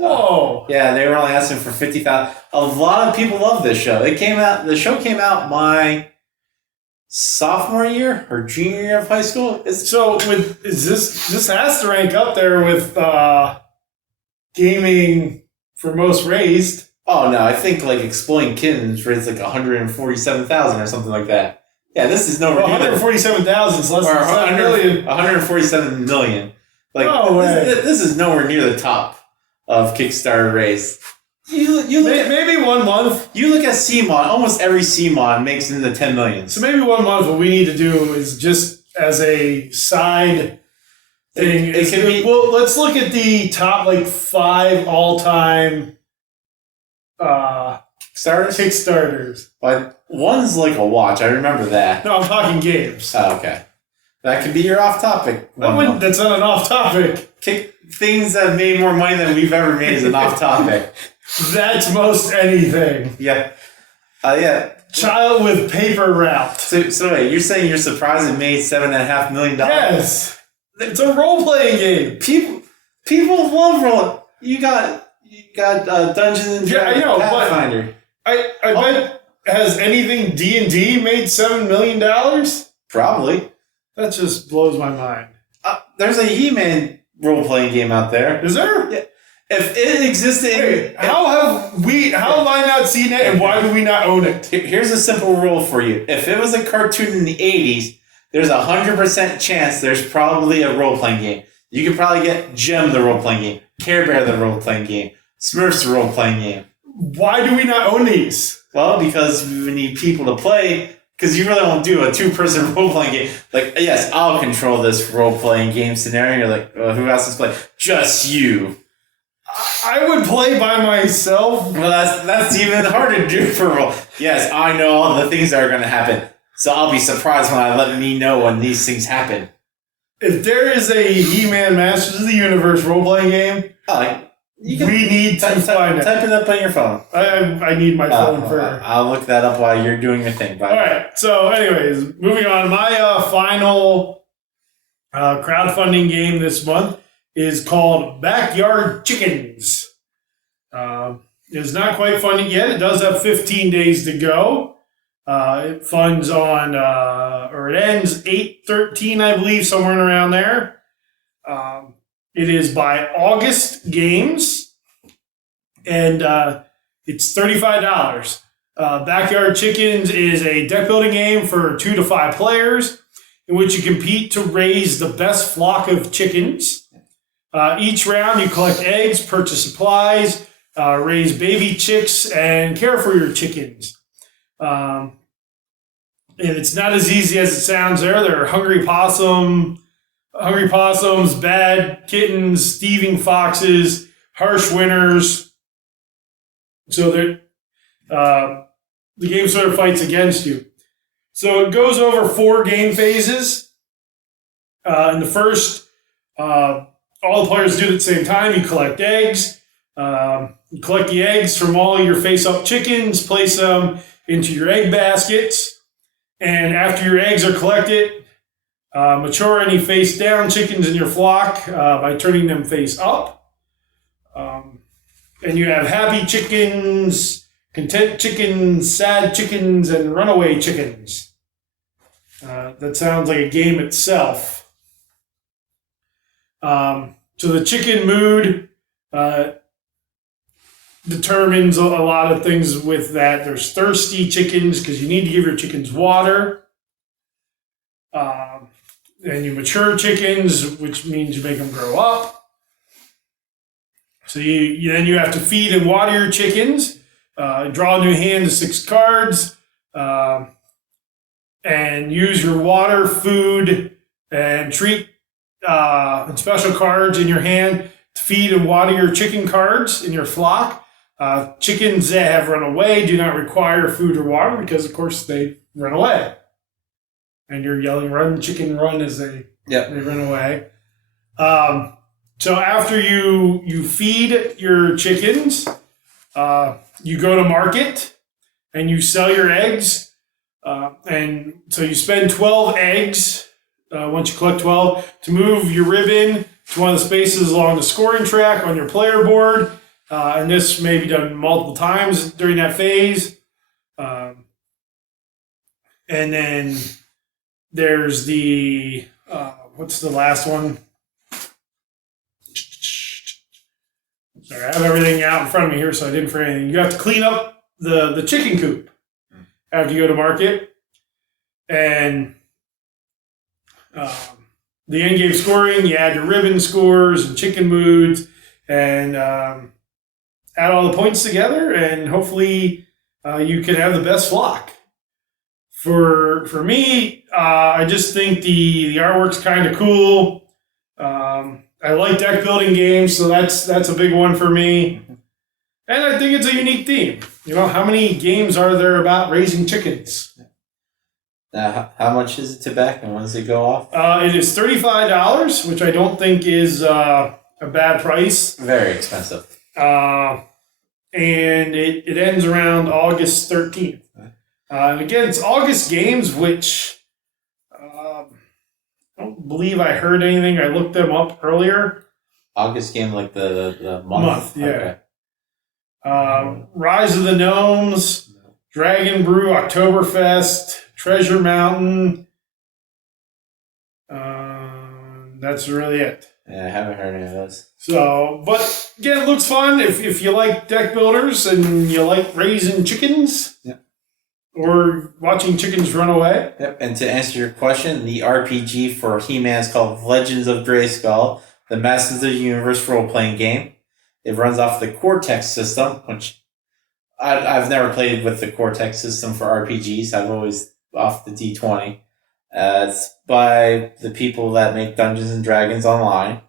Whoa. Yeah, they were only asking for $50,000. A lot of people love this show. The show came out my sophomore year or junior year of high school. This has to rank up there with gaming for most raised. Oh no, I think Exploding Kittens raised $147,000 or something like that. Yeah, this is nowhere near 147,000 is less than 7 million. 147 million. No way. This is nowhere near the top of Kickstarter raise. You look maybe 1 month. You look at CMON. Almost every CMON makes into 10 million. So maybe 1 month. What we need to do is just as a side thing. It could be. Well, let's look at the top 5 all-time Kickstarters. One's like a watch. I remember that. No, I'm talking games. Oh, okay. That could be your off-topic. That's not an off-topic. Things that made more money than we've ever made is an off-topic. That's most anything. Yeah. Yeah. Child with paper wrapped. So wait, you're saying you're surprised it made $7.5 million? Yes. It's a role-playing game. People love role. You got Dungeons and Dragons. Yeah, I know, Pathfinder. I bet. Has anything D&D made $7 million? Probably. That just blows my mind. There's a He-Man role-playing game out there. Is there? Yeah. If it existed... how have I not seen it, and why do we not own it? Here's a simple rule for you. If it was a cartoon in the 80s, there's 100% chance there's probably a role-playing game. You could probably get Gem the role-playing game, Care Bear the role-playing game, Smurfs the role-playing game. Why do we not own these? Well, because we need people to play, because you really don't do a 2-person role-playing game. Yes, I'll control this role-playing game scenario. You're like, who else is playing? Just you. I would play by myself. Well, that's even harder to do for role. Yes, I know all the things that are going to happen, so I'll be surprised when I let me know when these things happen. If there is a He-Man Masters of the Universe role-playing game... we need to find it. Type it up on your phone. I need my phone for... I'll look that up while you're doing your thing. Bye. All right. So, anyways, moving on. My final crowdfunding game this month is called Backyard Chickens. It's not quite funded yet. It does have 15 days to go. It funds on... or it ends 8/13, I believe, somewhere around there. It is by August Games, and it's $35. Backyard Chickens is a deck building game for 2 to 5 players in which you compete to raise the best flock of chickens. Each round you collect eggs, purchase supplies, raise baby chicks, and care for your chickens. And it's not as easy as it sounds there. There are hungry possums, bad kittens, thieving foxes, harsh winters. So the game sort of fights against you. So it goes over 4 game phases. In the first, all the players do it at the same time. You collect eggs. You collect the eggs from all your face-up chickens, place them into your egg baskets, and after your eggs are collected, mature any face-down chickens in your flock by turning them face up. And you have happy chickens, content chickens, sad chickens, and runaway chickens. That sounds like a game itself. So the chicken mood determines a lot of things with that. There's thirsty chickens because you need to give your chickens water. And you mature chickens, which means you make them grow up. So then you have to feed and water your chickens. Draw a new hand to 6 cards. And use your water, food, and treat and special cards in your hand to feed and water your chicken cards in your flock. Chickens that have run away do not require food or water because, of course, they run away. And you're yelling, "Run, chicken, run," as they run away. So after you feed your chickens, you go to market and you sell your eggs. And so you spend 12 eggs, once you collect 12, to move your ribbon to one of the spaces along the scoring track on your player board. And this may be done multiple times during that phase. And then there's the, what's the last one? Sorry, I have everything out in front of me here, so I didn't forget anything. You have to clean up the chicken coop after you go to market. And the end game scoring, you add your ribbon scores and chicken moods and add all the points together, and hopefully you can have the best flock. For me, I just think the artwork's kind of cool. I like deck building games, so that's a big one for me. And I think it's a unique theme. You know, how many games are there about raising chickens? How much is it to back, and when does it go off? It is $35, which I don't think is a bad price. Very expensive. And it ends around August 13th. And again, it's August games, which I don't believe I heard anything. I looked them up earlier. August game, like the month? Yeah. Okay. Rise of the Gnomes, Dragon Brew, Oktoberfest, Treasure Mountain. That's really it. Yeah, I haven't heard any of those. So, but again, it looks fun if you like deck builders and you like raising chickens. Yeah. Or watching chickens run away. Yep. And to answer your question, the RPG for He-Man is called Legends of Grayskull, the Masters of the Universe role-playing game. It runs off the Cortex system, which I've never played with the Cortex system for RPGs. I've always off the D20. It's by the people that make Dungeons and Dragons Online.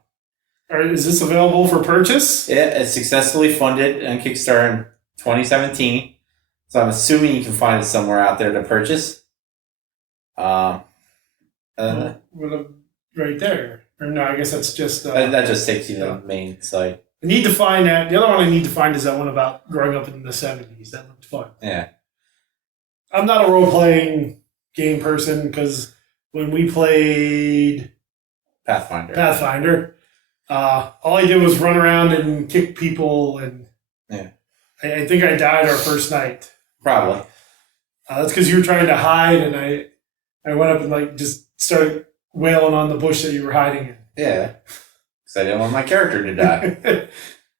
Is this available for purchase? It's successfully funded on Kickstarter in 2017. So I'm assuming you can find it somewhere out there to purchase. Right there. Or no, I guess that's just... that just takes you to the main site. I need to find that. The other one I need to find is that one about growing up in the 70s. That looked fun. Yeah. I'm not a role-playing game person because when we played... Pathfinder, all I did was run around and kick people, and I think I died our first night. Probably. That's because you were trying to hide, and I went up and just started wailing on the bush that you were hiding in. Yeah, because I didn't want my character to die.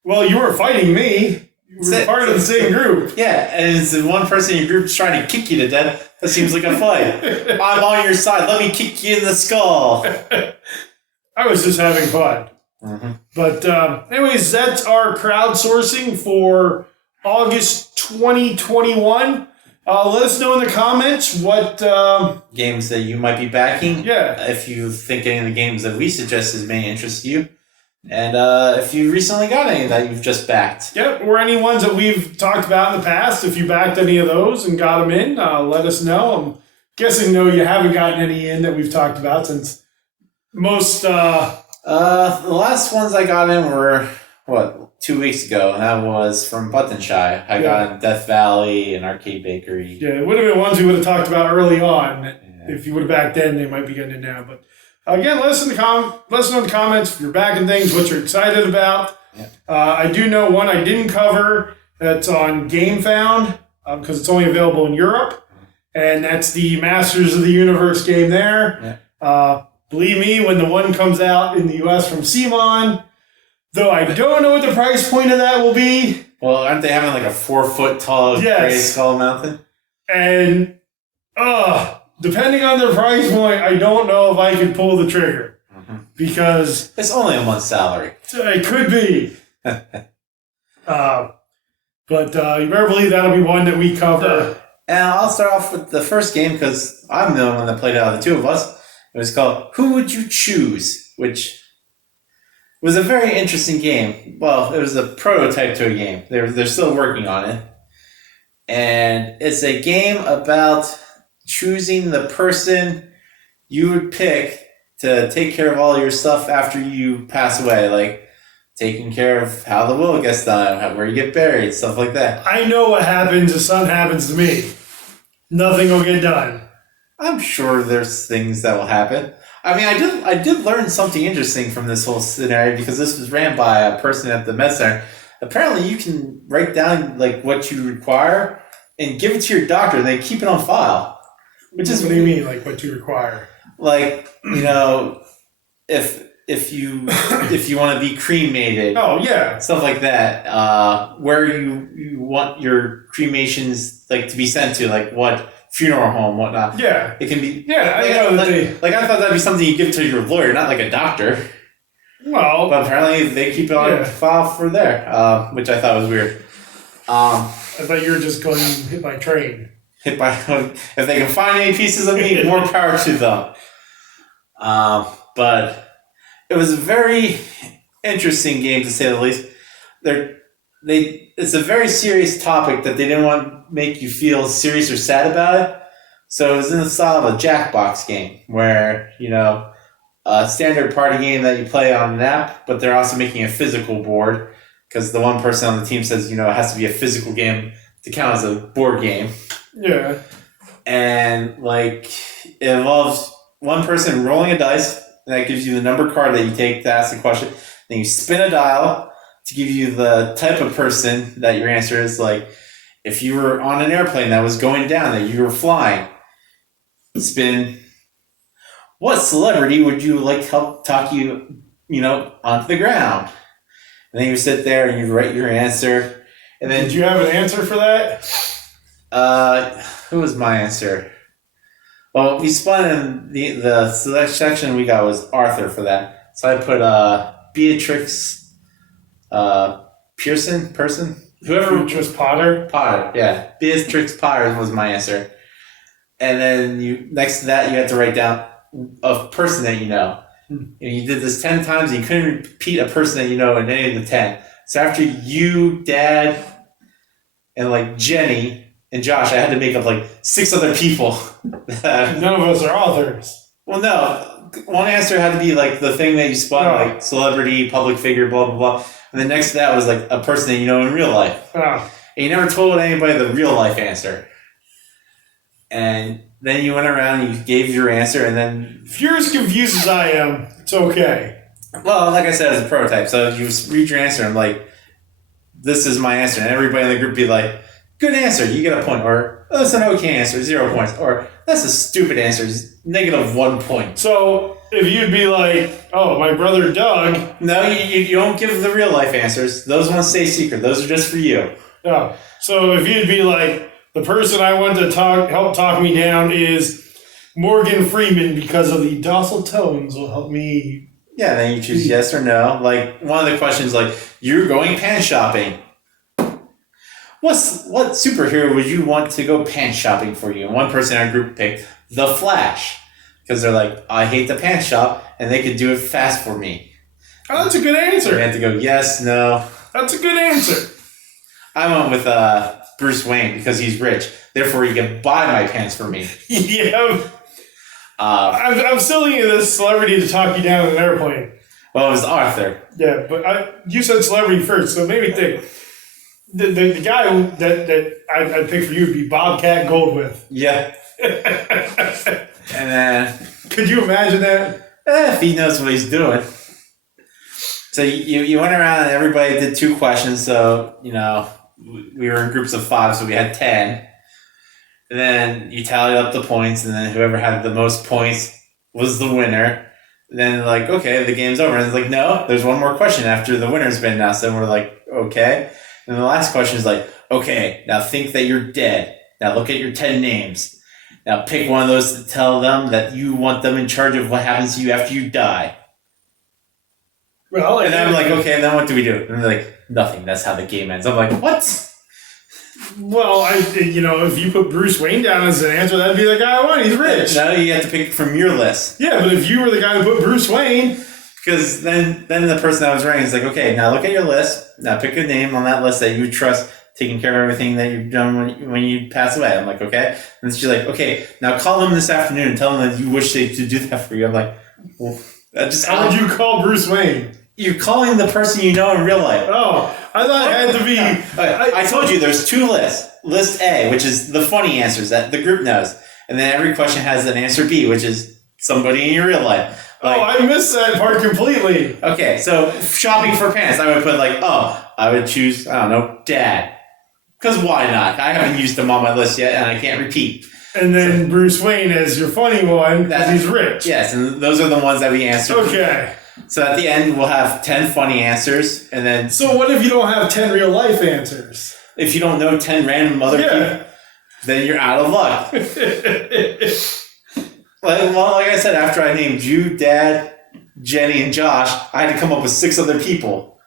Well, you weren't fighting me. You were part of the same group. Yeah, and it's the one person in your group's trying to kick you to death. That seems like a fight. I'm on your side. Let me kick you in the skull. I was just having fun. Mm-hmm. But anyways, that's our crowdsourcing for August 2021. Let us know in the comments what games that you might be backing. Yeah. If you think any of the games that we suggested may interest you. And if you recently got any that you've just backed. Yep, or any ones that we've talked about in the past. If you backed any of those and got them in, let us know. I'm guessing, no, you haven't gotten any in that we've talked about since most... the last ones I got in were, 2 weeks ago, and that was from Buttonshy. I got in Death Valley and Arcade Bakery. Yeah, it would have been ones we would have talked about early on. Yeah. If you would have back then, they might be getting it now. But again, listen on the comments if you're backing things, what you're excited about. Yeah. I do know one I didn't cover that's on GameFound because it's only available in Europe, and that's the Masters of the Universe game there. Yeah. Believe me, when the one comes out in the U.S. from Simon, though I don't know what the price point of that will be. Well, aren't they having like a 4-foot tall Gray Skull Mountain? And, depending on their price point, I don't know if I can pull the trigger. Mm-hmm. Because... it's only a month's salary. It could be. But you better believe that'll be one that we cover. And I'll start off with the first game because I'm the only one that played out of the two of us. It was called Who Would You Choose? Which was a very interesting game. Well, it was a prototype to a game. They're still working on it. And it's a game about choosing the person you would pick to take care of all your stuff after you pass away. Like taking care of how the will gets done, where you get buried, stuff like that. I know what happens if something happens to me. Nothing will get done. I'm sure there's things that will happen. I mean, I did learn something interesting from this whole scenario because this was ran by a person at the med center. Apparently, you can write down like what you require and give it to your doctor, and they keep it on file. What do you mean, like what you require? Like, you know, if you want to be cremated, stuff like that. Where you want your cremations like to be sent to, like what funeral home, whatnot. Yeah, it can be. Yeah, like I thought that'd be something you give to your lawyer, not like a doctor. Well, but apparently they keep it on file for there, which I thought was weird. I thought you were just going hit by train. Hit by if they can find any pieces of me, more power to them. But it was a very interesting game to say the least. It's a very serious topic that they didn't want to make you feel serious or sad about it. So it was in the style of a Jackbox game where, you know, a standard party game that you play on an app, but they're also making a physical board because the one person on the team says, you know, it has to be a physical game to count as a board game. Yeah. And, like, it involves one person rolling a dice, and that gives you the number card that you take to ask the question. Then you spin a dial to give you the type of person that your answer is. Like, if you were on an airplane that was going down, that you were flying, spin, what celebrity would you like help talk you, you know, onto the ground? And then you sit there and you write your answer. And then did you have an answer for that? Who was my answer? Well, we spun in the select section we got was Arthur for that. So I put Beatrix person? Whoever. Beatrix Potter? Potter, yeah. Beatrix Potter was my answer. And then next to that you had to write down a person that you know. And you did this 10 times and you couldn't repeat a person that you know in any of the 10. So after you, Dad, and like Jenny and Josh, I had to make up like 6 other people. None of us are authors. Well, no. One answer had to be like the thing that you spun, like celebrity, public figure, blah, blah, blah. And then next to that was like a person that you know in real life. Oh. And you never told anybody the real life answer. And then you went around and you gave your answer, and then... if you're as confused as I am, it's okay. Well, like I said, it's a prototype. So you read your answer and like, this is my answer. And everybody in the group be like, good answer, you get a point. Or, oh, that's an okay answer, 0 points. Or, that's a stupid answer, -1 point. So, if you'd be like, oh, my brother Doug... No, you don't give the real life answers. Those ones stay secret. Those are just for you. Oh, so if you'd be like, the person I want to help talk me down is Morgan Freeman because of the docile tones will help me... Yeah, then you choose yes or no. Like, one of the questions like, you're going pants shopping. What superhero would you want to go pants shopping for you? And one person in our group picked The Flash. Because they're like, I hate the pants shop, and they could do it fast for me. Oh, that's a good answer. You had to go yes, no. That's a good answer. I went with Bruce Wayne because he's rich. Therefore, he can buy my pants for me. Yeah. I'm still thinking of this celebrity to talk you down in an airplane. Well, it was Arthur. Yeah, but you said celebrity first, so maybe think. The guy that I'd pick for you would be Bobcat Goldthwait. Yeah. And then... Could you imagine that? If he knows what he's doing. So you went around and everybody did 2 questions. So, we were in groups of 5, so we had 10. And then you tallied up the points, and then whoever had the most points was the winner. And then, like, okay, the game's over. And it's like, no, there's one more question after the winner's been announced. And we're like, okay. And the last question is like, okay, now think that you're dead. Now look at your 10 names. Now pick one of those to tell them that you want them in charge of what happens to you after you die. Well, and then I'm like, okay, then what do we do? And they're like, nothing. That's how the game ends. I'm like, what? Well, if you put Bruce Wayne down as an answer, that'd be the guy I want. He's rich. No, you have to pick from your list. Yeah, but if you were the guy who put Bruce Wayne... Because then the person that was writing is like, okay, now look at your list. Now pick a name on that list that you trust, taking care of everything that you've done when you pass away. I'm like, okay. And she's like, okay, now call them this afternoon and tell them that you wish they to do that for you. I'm like, well, how would you call Bruce Wayne? You're calling the person you know in real life. Oh, I thought it had to be... I told you there's 2 lists. List A, which is the funny answers that the group knows. And then every question has an answer B, which is somebody in your real life. Like, I missed that part completely. Okay, so shopping for pants, I would put I would choose, I don't know, Dad. Because why not? I haven't used them on my list yet, and I can't repeat. And then Bruce Wayne is your funny one, because he's rich. Yes, and those are the ones that we answered. Okay. So at the end, we'll have 10 funny answers, and then... So what if you don't have 10 real-life answers? If you don't know 10 random other people, then you're out of luck. Like I said, after I named you, Dad, Jenny, and Josh, I had to come up with 6 other people.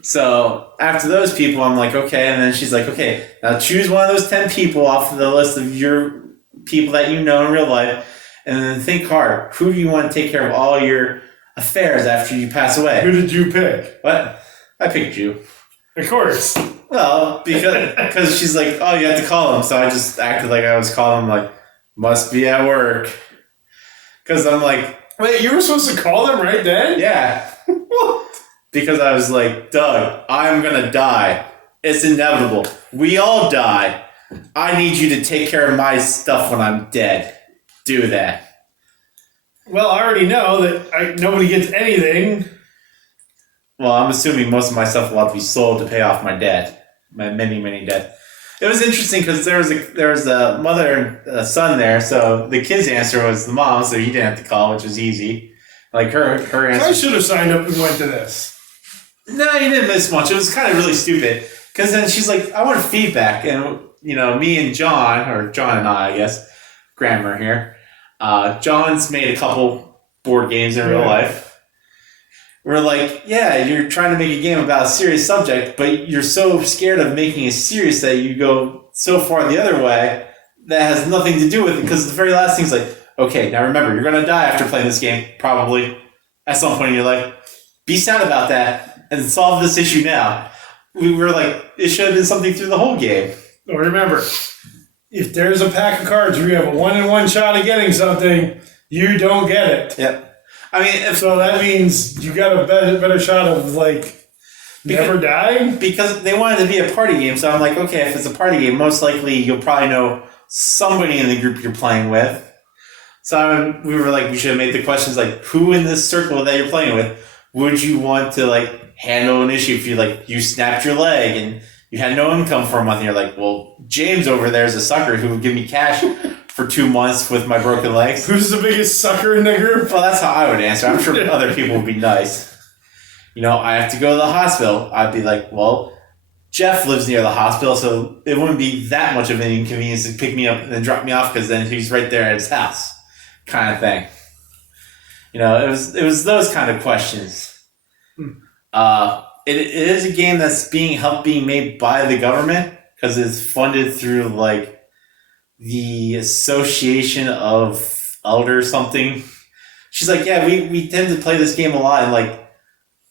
So after those people, I'm like, okay. And then she's like, okay, now choose one of those 10 people off of the list of your people that you know in real life. And then think hard. Who do you want to take care of all your affairs after you pass away? Who did you pick? What? I picked you. Of course. Well, because she's like, oh, you have to call him. So I just acted like I was calling him, like, must be at work. Because I'm like... Wait, you were supposed to call them right then? Yeah. What? Because I was like, Doug, I'm going to die. It's inevitable. We all die. I need you to take care of my stuff when I'm dead. Do that. Well, I already know that nobody gets anything. Well, I'm assuming most of my stuff will have to be sold to pay off my debt. My many, many debt. It was interesting because there was a mother and a son there, so the kid's answer was the mom, so he didn't have to call, which was easy. Like her answer. I should have signed up and went to this. No, you didn't miss much. It was kind of really stupid because then she's like, "I want feedback," and me and John, or John and I guess, grammar here. John's made a couple board games in real life. We're like, yeah, you're trying to make a game about a serious subject, but you're so scared of making it serious that you go so far the other way that has nothing to do with it, because the very last thing's like, okay, now remember, you're going to die after playing this game, probably, at some point in your life. Be sad about that and solve this issue now. We were like, it should have been something through the whole game. Well, remember, if there's a pack of cards where you have a 1-in-1 shot of getting something, you don't get it. Yep. I mean, so that means you got a better shot of never dying? Because they wanted to be a party game, so I'm like, okay, if it's a party game, most likely you'll probably know somebody in the group you're playing with. So we were like, we should have made the questions like, who in this circle that you're playing with would you want to handle an issue if you snapped your leg and you had no income for a month, and you're like, well, James over there is a sucker who would give me cash for 2 months with my broken legs. Who's the biggest sucker in the group? Well, that's how I would answer. I'm sure other people would be nice. I have to go to the hospital. I'd be like, well, Jeff lives near the hospital, so it wouldn't be that much of an inconvenience to pick me up and then drop me off, because then he's right there at his house, kind of thing. It was those kind of questions. It is a game that's being made by the government, because it's funded through the Association of Elder something. She's like, yeah, we tend to play this game a lot in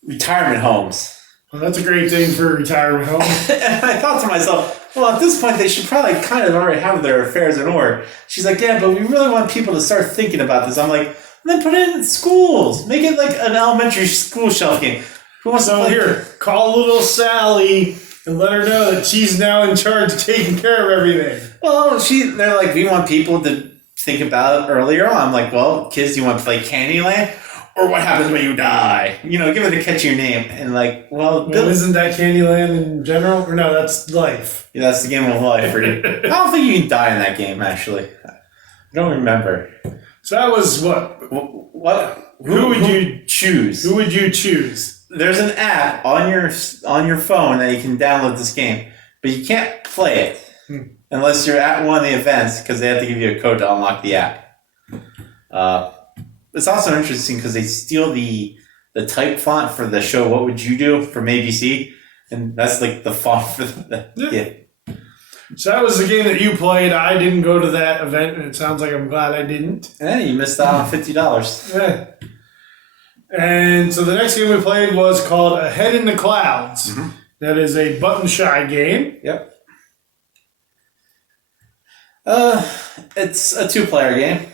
retirement homes. Well, that's a great thing for a retirement home. And I thought to myself, well, at this point they should probably kind of already have their affairs in order. She's like, yeah, but we really want people to start thinking about this. I'm like, And then put it in schools. Make it like an elementary school shelf game. Who wants to play? Here, call little Sally and let her know that she's now in charge of taking care of everything. Well, they're like, we want people to think about it earlier on. I'm like, well, kids, you want to play Candyland? Or what happens when you die? You know, give it a catchy name. And like, well, isn't that Candyland in general? Or no, that's life. Yeah, that's the game of life. I don't think you can die in that game, actually. I don't remember. So that was what? Who would you choose? Who would you choose? There's an app on your phone that you can download this game, but you can't play it unless you're at one of the events because they have to give you a code to unlock the app. It's also interesting because they steal the type font for the show What Would You Do from ABC, and that's like the font for yeah. So that was the game that you played. I didn't go to that event, and it sounds like I'm glad I didn't. Yeah, you missed out on $50. Yeah. And so the next game we played was called Ahead in the Clouds. Mm-hmm. That is a button shy game. Yep. It's a 2-player game.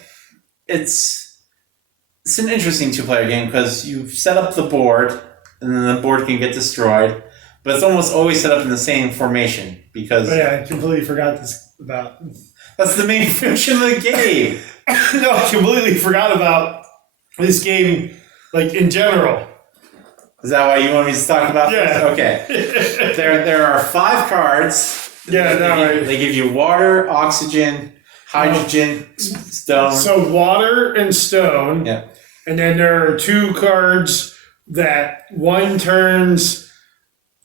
It's an interesting 2-player game because you set up the board, and then the board can get destroyed. But it's almost always set up in the same formation because... Oh yeah, I completely forgot this about... That's the main function of the game. No, I completely forgot about this game, like, in general. Is that why you want me to talk about this? Okay. There are 5 cards. Yeah, they give you water, oxygen, hydrogen, stone. So water and stone. Yeah. And then there are 2 cards that one turns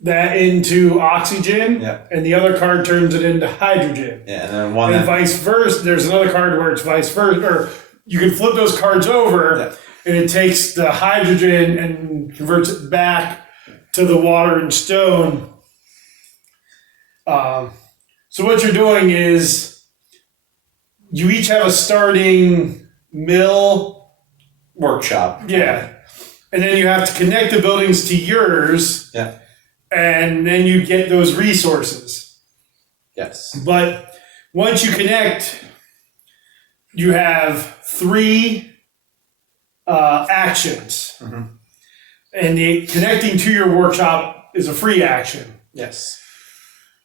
that into oxygen, and the other card turns it into hydrogen. Yeah, and then one. And vice versa. There's another card where it's vice versa, or you can flip those cards over, and it takes the hydrogen and converts it back to the water and stone. So what you're doing is you each have a starting mill workshop. Yeah, and then you have to connect the buildings to yours. Yeah. And then you get those resources. Yes. But once you connect, you have 3 actions. Mm-hmm. And the connecting to your workshop is a free action. Yes.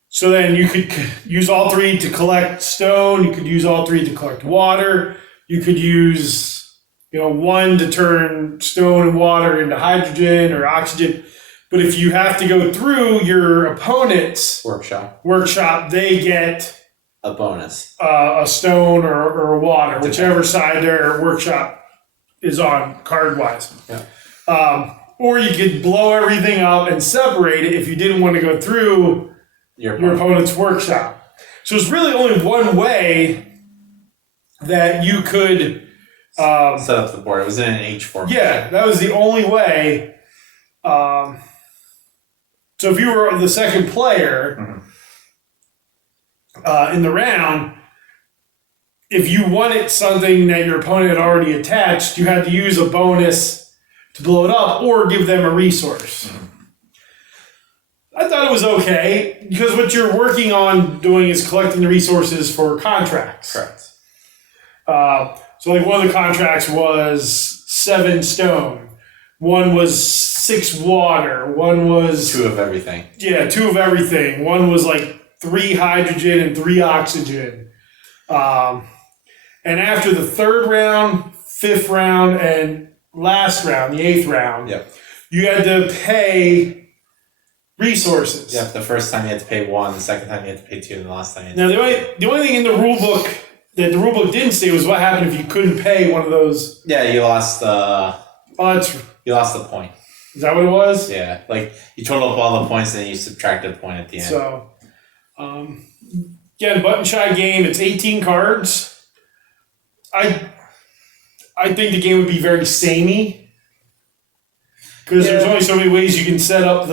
So then you could use all 3 to collect stone. You could use all 3 to collect water. You could use, 1 to turn stone and water into hydrogen or oxygen. But if you have to go through your opponent's workshop, they get a bonus, a stone or a water, whichever side their workshop is on card-wise. Yeah. Or you could blow everything up and separate it if you didn't want to go through your opponent's workshop. So it's really only one way that you could set up the board. It was in an H format. Yeah, that was the only way. So if you were the second player in the round, if you wanted something that your opponent had already attached, you had to use a bonus to blow it up or give them a resource. I thought it was okay because what you're working on doing is collecting the resources for contracts. Correct. So like one of the contracts was 7 stone. One was 6 water. One was 2 of everything. Yeah, 2 of everything. One was like 3 hydrogen and 3 oxygen. And after the 3rd round, 5th round, and last round, the 8th round, you had to pay resources. Yeah, the first time you had to pay 1, the second time you had to pay 2, and the last time you had to pay 2. The only thing in the rule book that the rule book didn't say was what happened if you couldn't pay one of those. Yeah, you lost. You lost the point. Is that what it was? Yeah, like you total up all the points and then you subtracted a point at the end. So, again, button shy game. It's 18 cards. I think the game would be very samey because there's only so many ways you can set up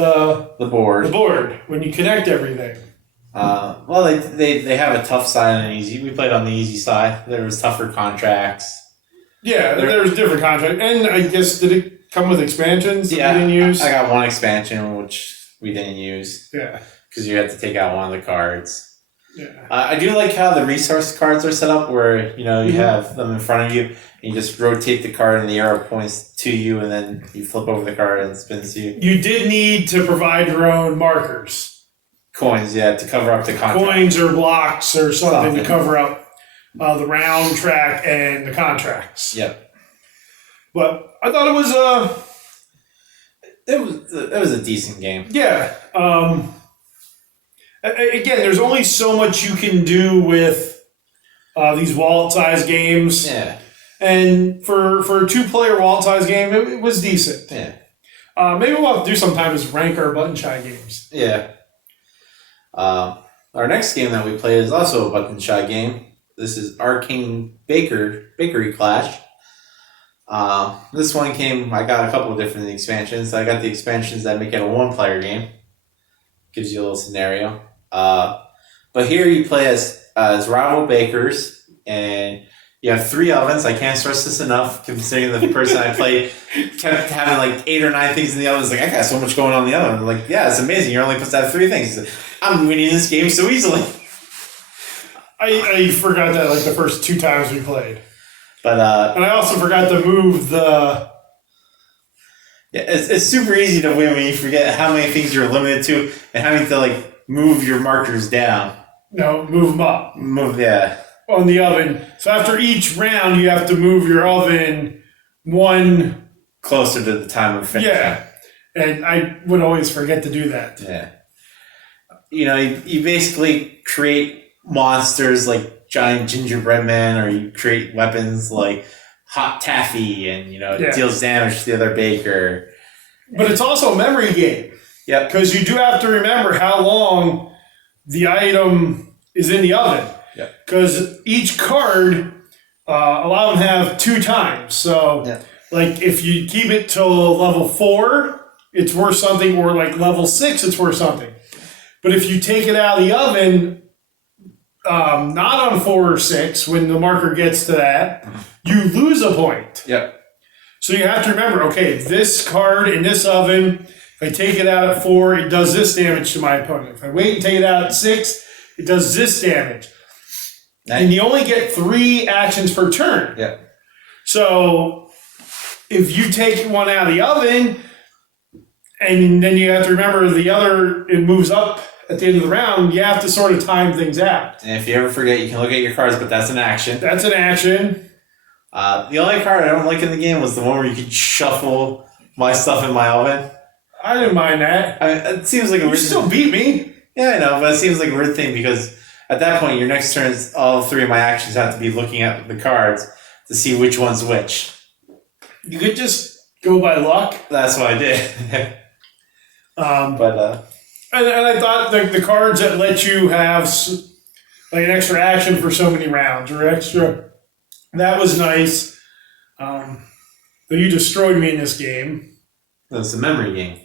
the board when you connect everything. Well, they have a tough side and an easy. We played on the easy side. There was tougher contracts. Yeah, there's different contracts, and I guess did it come with expansions that we didn't use? I got 1 expansion which we didn't use. Yeah, because you had to take out one of the cards. Yeah. I do like how the resource cards are set up, where you have them in front of you, and you just rotate the card, and the arrow points to you, and then you flip over the card and it spins you. You did need to provide your own markers, Coins, yeah, to cover up the contract. coins or blocks or something to cover up the round track and the contracts. Yep. But I thought it was a decent game. Yeah. Again, there's only so much you can do with these wallet-sized games. Yeah. And for a 2-player wallet-sized game, it was decent. Yeah. Maybe what we'll have to do sometime is rank our button shy games. Yeah. Our next game that we played is also a button shy game. This is Arcane Bakery Clash. This one I got a couple of different expansions. I got the expansions that make it a 1-player game. Gives you a little scenario. But here you play as rival bakers, and you have 3 ovens. I can't stress this enough, considering the person I played kept having like 8 or 9 things in the oven. It's like, I got so much going on in the oven. I'm like, yeah, it's amazing. You're only supposed to have 3 things. Like, I'm winning this game so easily. I forgot that like the first 2 times we played. But and I also forgot to move the... Yeah, it's super easy to win when you forget how many things you're limited to and having to like move your markers down. No, move them up. Yeah. On the oven. So after each round, you have to move your oven 1... Closer to the time of finish. Yeah. And I would always forget to do that. Yeah. You basically create monsters like giant gingerbread men, or you create weapons like hot taffy, and it deals damage to the other baker. But it's also a memory game. Yep. Because you do have to remember how long the item is in the oven. Yep. Because each card, a lot of them have 2 times. So, like, if you keep it till level 4, it's worth something, or like level 6, it's worth something. But if you take it out of the oven, not on 4 or 6, when the marker gets to that, you lose a point. Yep. So you have to remember, okay, this card in this oven, if I take it out at 4, it does this damage to my opponent. If I wait and take it out at 6, it does this damage. And you only get 3 actions per turn. Yep. So if you take one out of the oven, and then you have to remember the other, it moves up at the end of the round, you have to sort of time things out. And if you ever forget, you can look at your cards, but that's an action. That's an action. The only card I don't like in the game was the one where you could shuffle my stuff in my oven. I didn't mind that. It seems like a weird... You still beat me. Yeah, I know, but it seems like a weird thing, because at that point, your next turn, all 3 of my actions have to be looking at the cards to see which one's which. You could just go by luck. That's what I did. And I thought the cards that let you have like an extra action for so many rounds or extra, that was nice. But you destroyed me in this game. It's a memory game.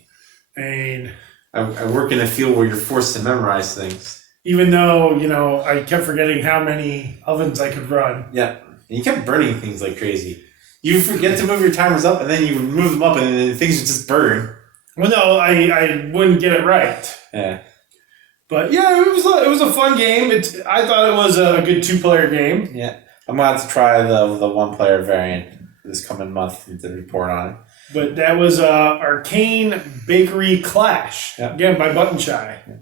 And I work in a field where you're forced to memorize things. Even though, I kept forgetting how many ovens I could run. Yeah. And you kept burning things like crazy. You forget to move your timers up, and then you move them up, and then things would just burn. Well, no, I wouldn't get it right. Yeah. But yeah, it was a fun game. I thought it was a good 2-player game. Yeah. I'm going to have to try the 1-player variant this coming month to report on it. But that was Arcane Bakery Clash. Yep. Again, by Button Shy. Yeah.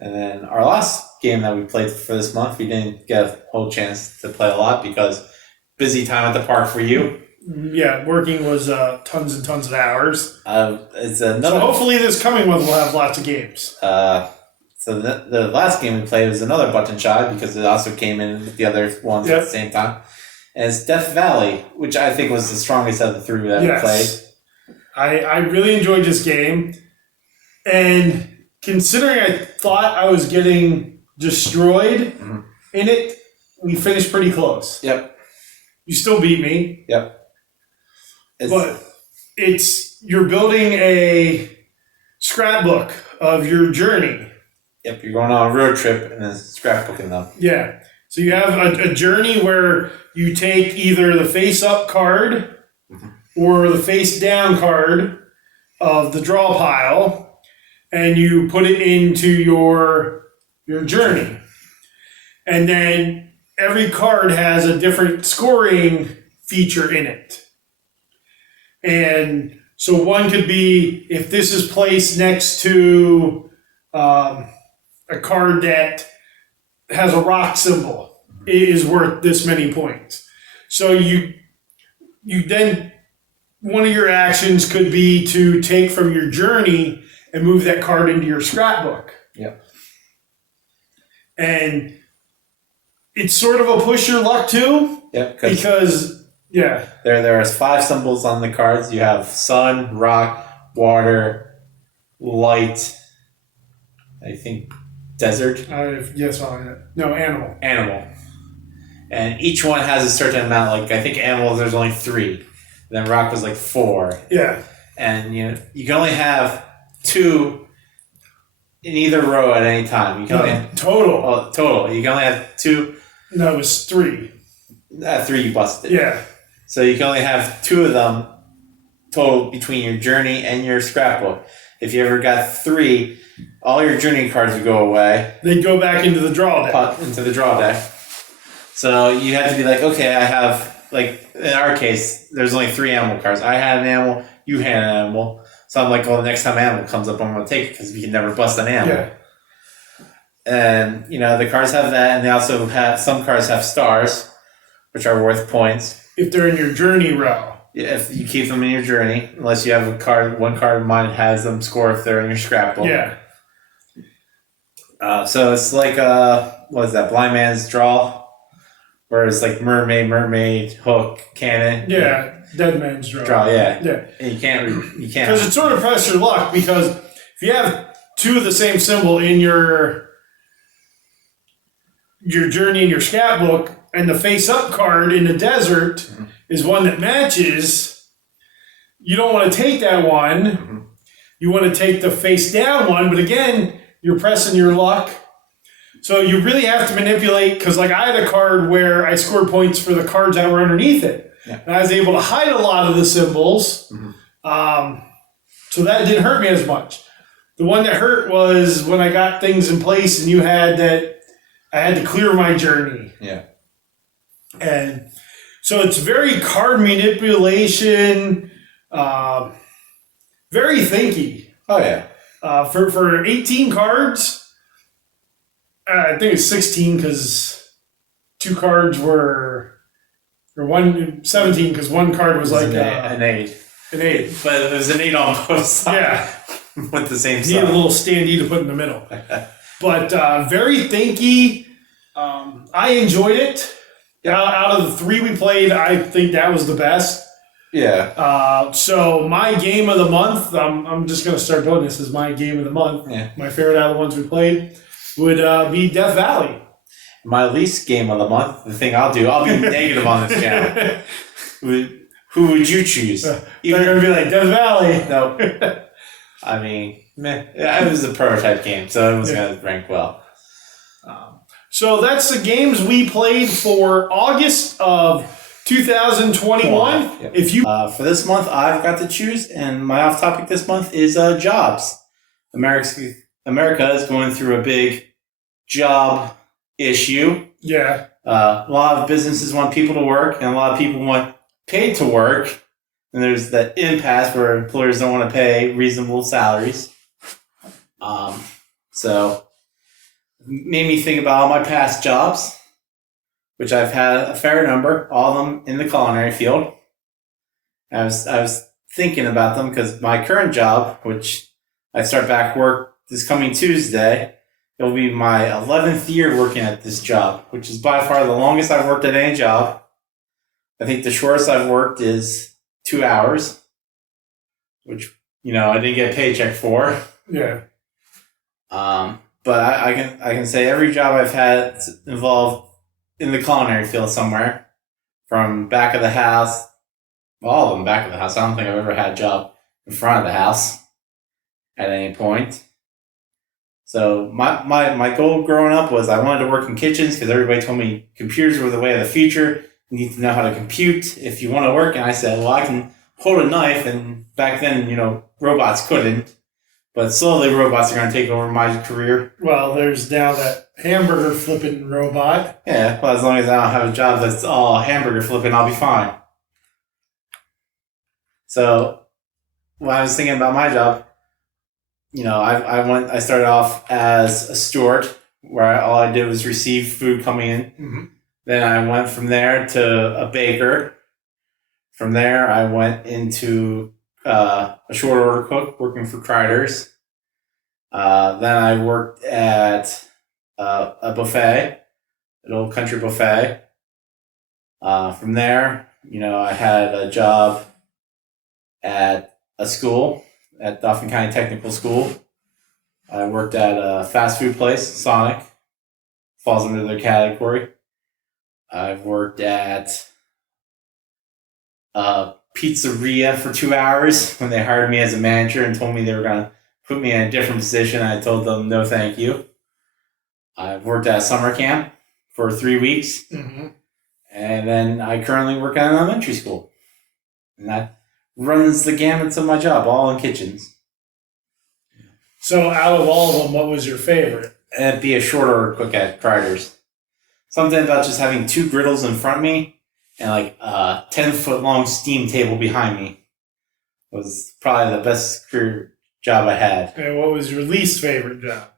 And then our last game that we played for this month, we didn't get a whole chance to play a lot because busy time at the park for you. Yeah, working was tons and tons of hours. It's another. So hopefully this coming one will have lots of games. So the last game we played was another button shy because it also came in with the other ones at the same time. And it's Death Valley, which I think was the strongest of the 3 that we played. I really enjoyed this game. And considering I thought I was getting destroyed in it, we finished pretty close. Yep. You still beat me. Yep. But you're building a scrapbook of your journey. Yep, you're going on a road trip and then scrapbooking them. Yeah. So you have a journey where you take either the face-up card or the face-down card of the draw pile, and you put it into your journey. And then every card has a different scoring feature in it. And so one could be, if this is placed next to a card that has a rock symbol, it is worth this many points. So you then, one of your actions could be to take from your journey and move that card into your scrapbook. Yep. And it's sort of a push your luck too. Yep. Because, yeah. There are 5 symbols on the cards. You have sun, rock, water, light, I think desert. Yes, no, animal. Animal. And each one has a certain amount. Like, I think animals, there's only 3. Then rock was like 4. Yeah. And you can only have 2 in either row at any time. You can only have, total. Total. You can only have 2. No, it was 3. 3 you busted. Yeah. So you can only have 2 of them total between your journey and your scrapbook. If you ever got 3, all your journey cards would go away. They go back into the draw deck. Into the draw deck. So you have to be like, okay, I have, like, in our case, there's only 3 animal cards. I had an animal, you had an animal. So I'm like, well, the next time animal comes up, I'm going to take it because we can never bust an animal. Yeah. And, the cards have that, and they also have, some cards have stars, which are worth points. If they're in your journey row. Yeah, if you keep them in your journey, unless you have one card of mine has them score if they're in your scrapbook. Yeah. So it's like, what is that, Blind Man's Draw? Where it's like mermaid, hook, cannon. Yeah, dead man's draw. Yeah. Yeah. And you can't. Because it's sort of press your luck, because if you have 2 of the same symbol in your journey in your scrapbook, and the face-up card in the desert is one that matches, you don't want to take that one. Mm-hmm. You want to take the face-down one, but again, you're pressing your luck. So you really have to manipulate, because like I had a card where I scored points for the cards that were underneath it. Yeah. And I was able to hide a lot of the symbols. Mm-hmm. So that didn't hurt me as much. The one that hurt was when I got things in place and you had that I had to clear my journey. Yeah. And so it's very card manipulation, very thinky. Oh, yeah. For 18 cards, I think it's 16 because 2 cards were, or 17 because 1 card was like an 8. An 8. But it was an 8 on both sides. Yeah. With the same You need side. a little standee to put in the middle. But very thinky. I enjoyed it. Out of the 3 we played, I think that was the best. Yeah. So my game of the month, I'm just going to start doing this as my game of the month. Yeah. My favorite out of the ones we played would be Death Valley. My least game of the month, the thing I'll be negative on this channel. Who would you choose? They're going to be like, Death Valley. No. I mean, meh. It was a prototype game, so it was going to rank well. So that's the games we played for August of 2021. Yep. If you for this month, I've got to choose, and my off-topic this month is jobs. America is going through a big job issue. Yeah. A lot of businesses want people to work, and a lot of people want paid to work. And there's that impasse where employers don't want to pay reasonable salaries. So made me think about all my past jobs, which I've had a fair number, all of them in the culinary field. I was thinking about them because my current job, which I start back work this coming Tuesday, it'll be my 11th year working at this job, which is by far the longest I've worked at any job. I think the shortest I've worked is 2 hours, which, I didn't get a paycheck for. Yeah. But I can say every job I've had involved in the culinary field somewhere, from back of the house, all of them back of the house. I don't think I've ever had a job in front of the house at any point. So my goal growing up was I wanted to work in kitchens because everybody told me computers were the way of the future. You need to know how to compute if you want to work. And I said, well, I can hold a knife. And back then, robots couldn't. But slowly robots are going to take over my career. Well, there's now that hamburger flipping robot. Yeah, well, as long as I don't have a job that's all hamburger flipping, I'll be fine. So, when I was thinking about my job, I started off as a steward, where all I did was receive food coming in. Mm-hmm. Then I went from there to a baker. From there, I went into a short order cook, working for Kreider's. Then I worked at a buffet, an old country buffet. From there, I had a job at a school, at Dauphin County Technical School. I worked at a fast food place, Sonic. Falls under their category. I've worked at a pizzeria for 2 hours when they hired me as a manager and told me they were going to put me in a different position. I told them, no, thank you. I've worked at a summer camp for 3 weeks. Mm-hmm. And then I currently work at an elementary school. And that runs the gamut of my job, all in kitchens. So out of all of them, what was your favorite? It'd be a short order cook at Kreider's. Something about just having 2 griddles in front of me and like a 10-foot long steam table behind me was probably the best career job I had. And what was your least favorite job?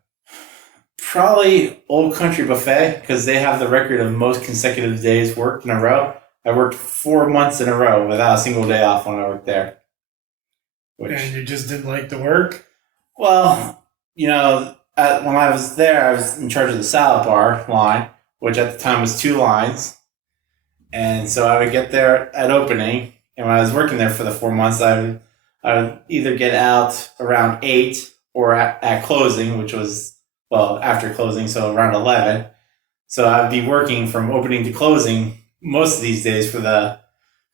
Probably Old Country Buffet, because they have the record of most consecutive days worked in a row. I worked 4 months in a row without a single day off when I worked there. And you just didn't like the work? Well, when I was there, I was in charge of the salad bar line, which at the time was 2 lines. And so I would get there at opening, and when I was working there for the 4 months, I would either get out around 8 or at closing, which was, after closing, so around 11. So I'd be working from opening to closing most of these days for the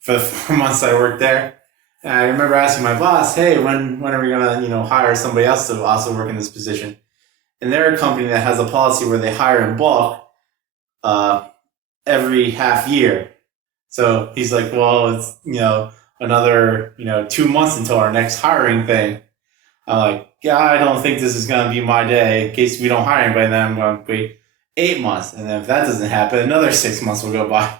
4 months I worked there. And I remember asking my boss, hey, when are we going to, hire somebody else to also work in this position? And they're a company that has a policy where they hire in bulk every half year. So he's like, well, it's, another, 2 months until our next hiring thing. I'm like, yeah, I don't think this is going to be my day. In case we don't hire anybody, then I'm going to wait 8 months. And then if that doesn't happen, another 6 months will go by.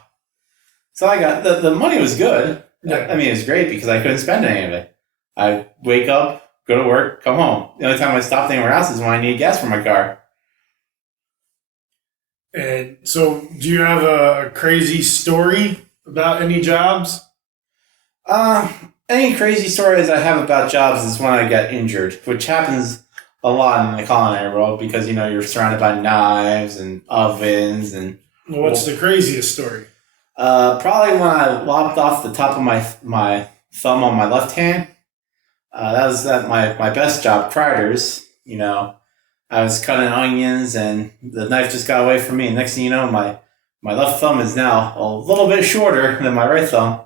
So I got, the money was good. Yeah. I mean, it was great because I couldn't spend any of it. I wake up, go to work, come home. The only time I stopped anywhere else is when I need gas for my car. And so do you have a crazy story about any jobs? Any crazy stories I have about jobs is when I got injured, which happens a lot in the culinary world because, you're surrounded by knives and ovens and... Well, what's the craziest story? Probably when I lopped off the top of my thumb on my left hand. That was at my best job, Kreider's. I was cutting onions and the knife just got away from me. And next thing you know, my left thumb is now a little bit shorter than my right thumb.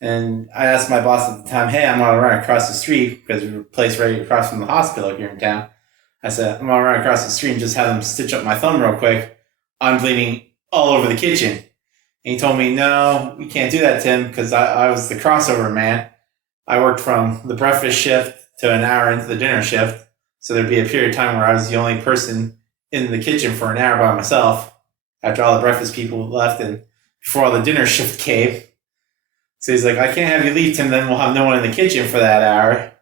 And I asked my boss at the time, hey, I'm going to run across the street because we were placed right across from the hospital here in town. I said, I'm going to run across the street and just have them stitch up my thumb real quick. I'm bleeding all over the kitchen. And he told me, no, we can't do that, Tim, because I was the crossover man. I worked from the breakfast shift to an hour into the dinner shift. So there'd be a period of time where I was the only person in the kitchen for an hour by myself after all the breakfast people left and before all the dinner shift came. So he's like, I can't have you leave, Tim, then we'll have no one in the kitchen for that hour.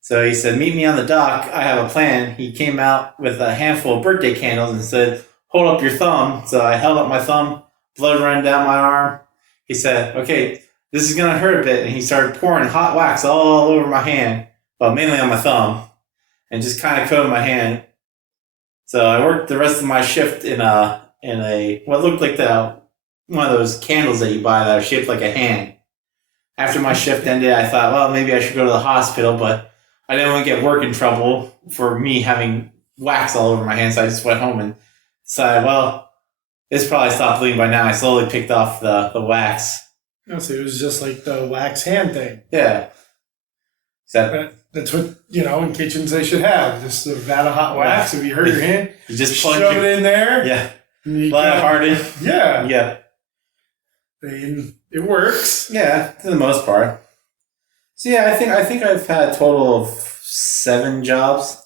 So he said, meet me on the dock. I have a plan. He came out with a handful of birthday candles and said, hold up your thumb. So I held up my thumb, blood running down my arm. He said, okay, this is going to hurt a bit. And he started pouring hot wax all over my hand, well, mainly on my thumb, and just kind of coated my hand. So I worked the rest of my shift in a what looked like one of those candles that you buy that are shaped like a hand. After my shift ended, I thought, well, maybe I should go to the hospital, but I didn't want to get work in trouble for me having wax all over my hand, so I just went home and decided, well, this probably stopped bleeding by now. I slowly picked off the wax. No, so it was just like the wax hand thing. Yeah. That's what, in kitchens they should have. Just a vat of hot wax. If you hurt your hand, you just shove it in there. Yeah. Let it harden. Yeah. Yeah. It works. Yeah, for the most part. So yeah, I think I've had a total of 7 jobs.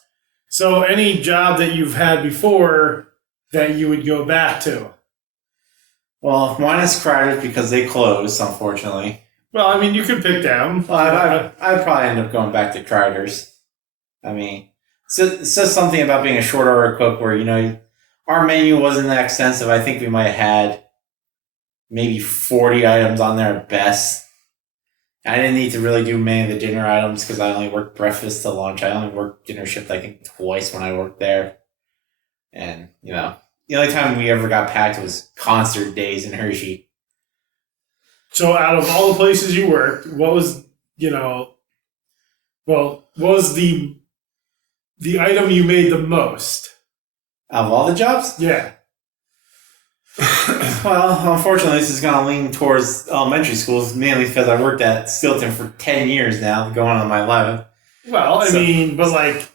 So any job that you've had before that you would go back to? Well, mine is Crowded because they closed, unfortunately. Well, I mean, you could pick them. Well, I'd probably end up going back to Crowders. I mean, it says something about being a short order cook where, our menu wasn't that extensive. I think we might have had maybe 40 items on there at best. I didn't need to really do many of the dinner items because I only worked breakfast to lunch. I only worked dinner shift, I think, twice when I worked there. And, the only time we ever got packed was concert days in Hershey. So out of all the places you worked, what was, what was the item you made the most? Out of all the jobs? Yeah. Well, unfortunately, this is going to lean towards elementary schools, mainly because I worked at Stilton for 10 years now, going on my 11th. Well, I mean, but like...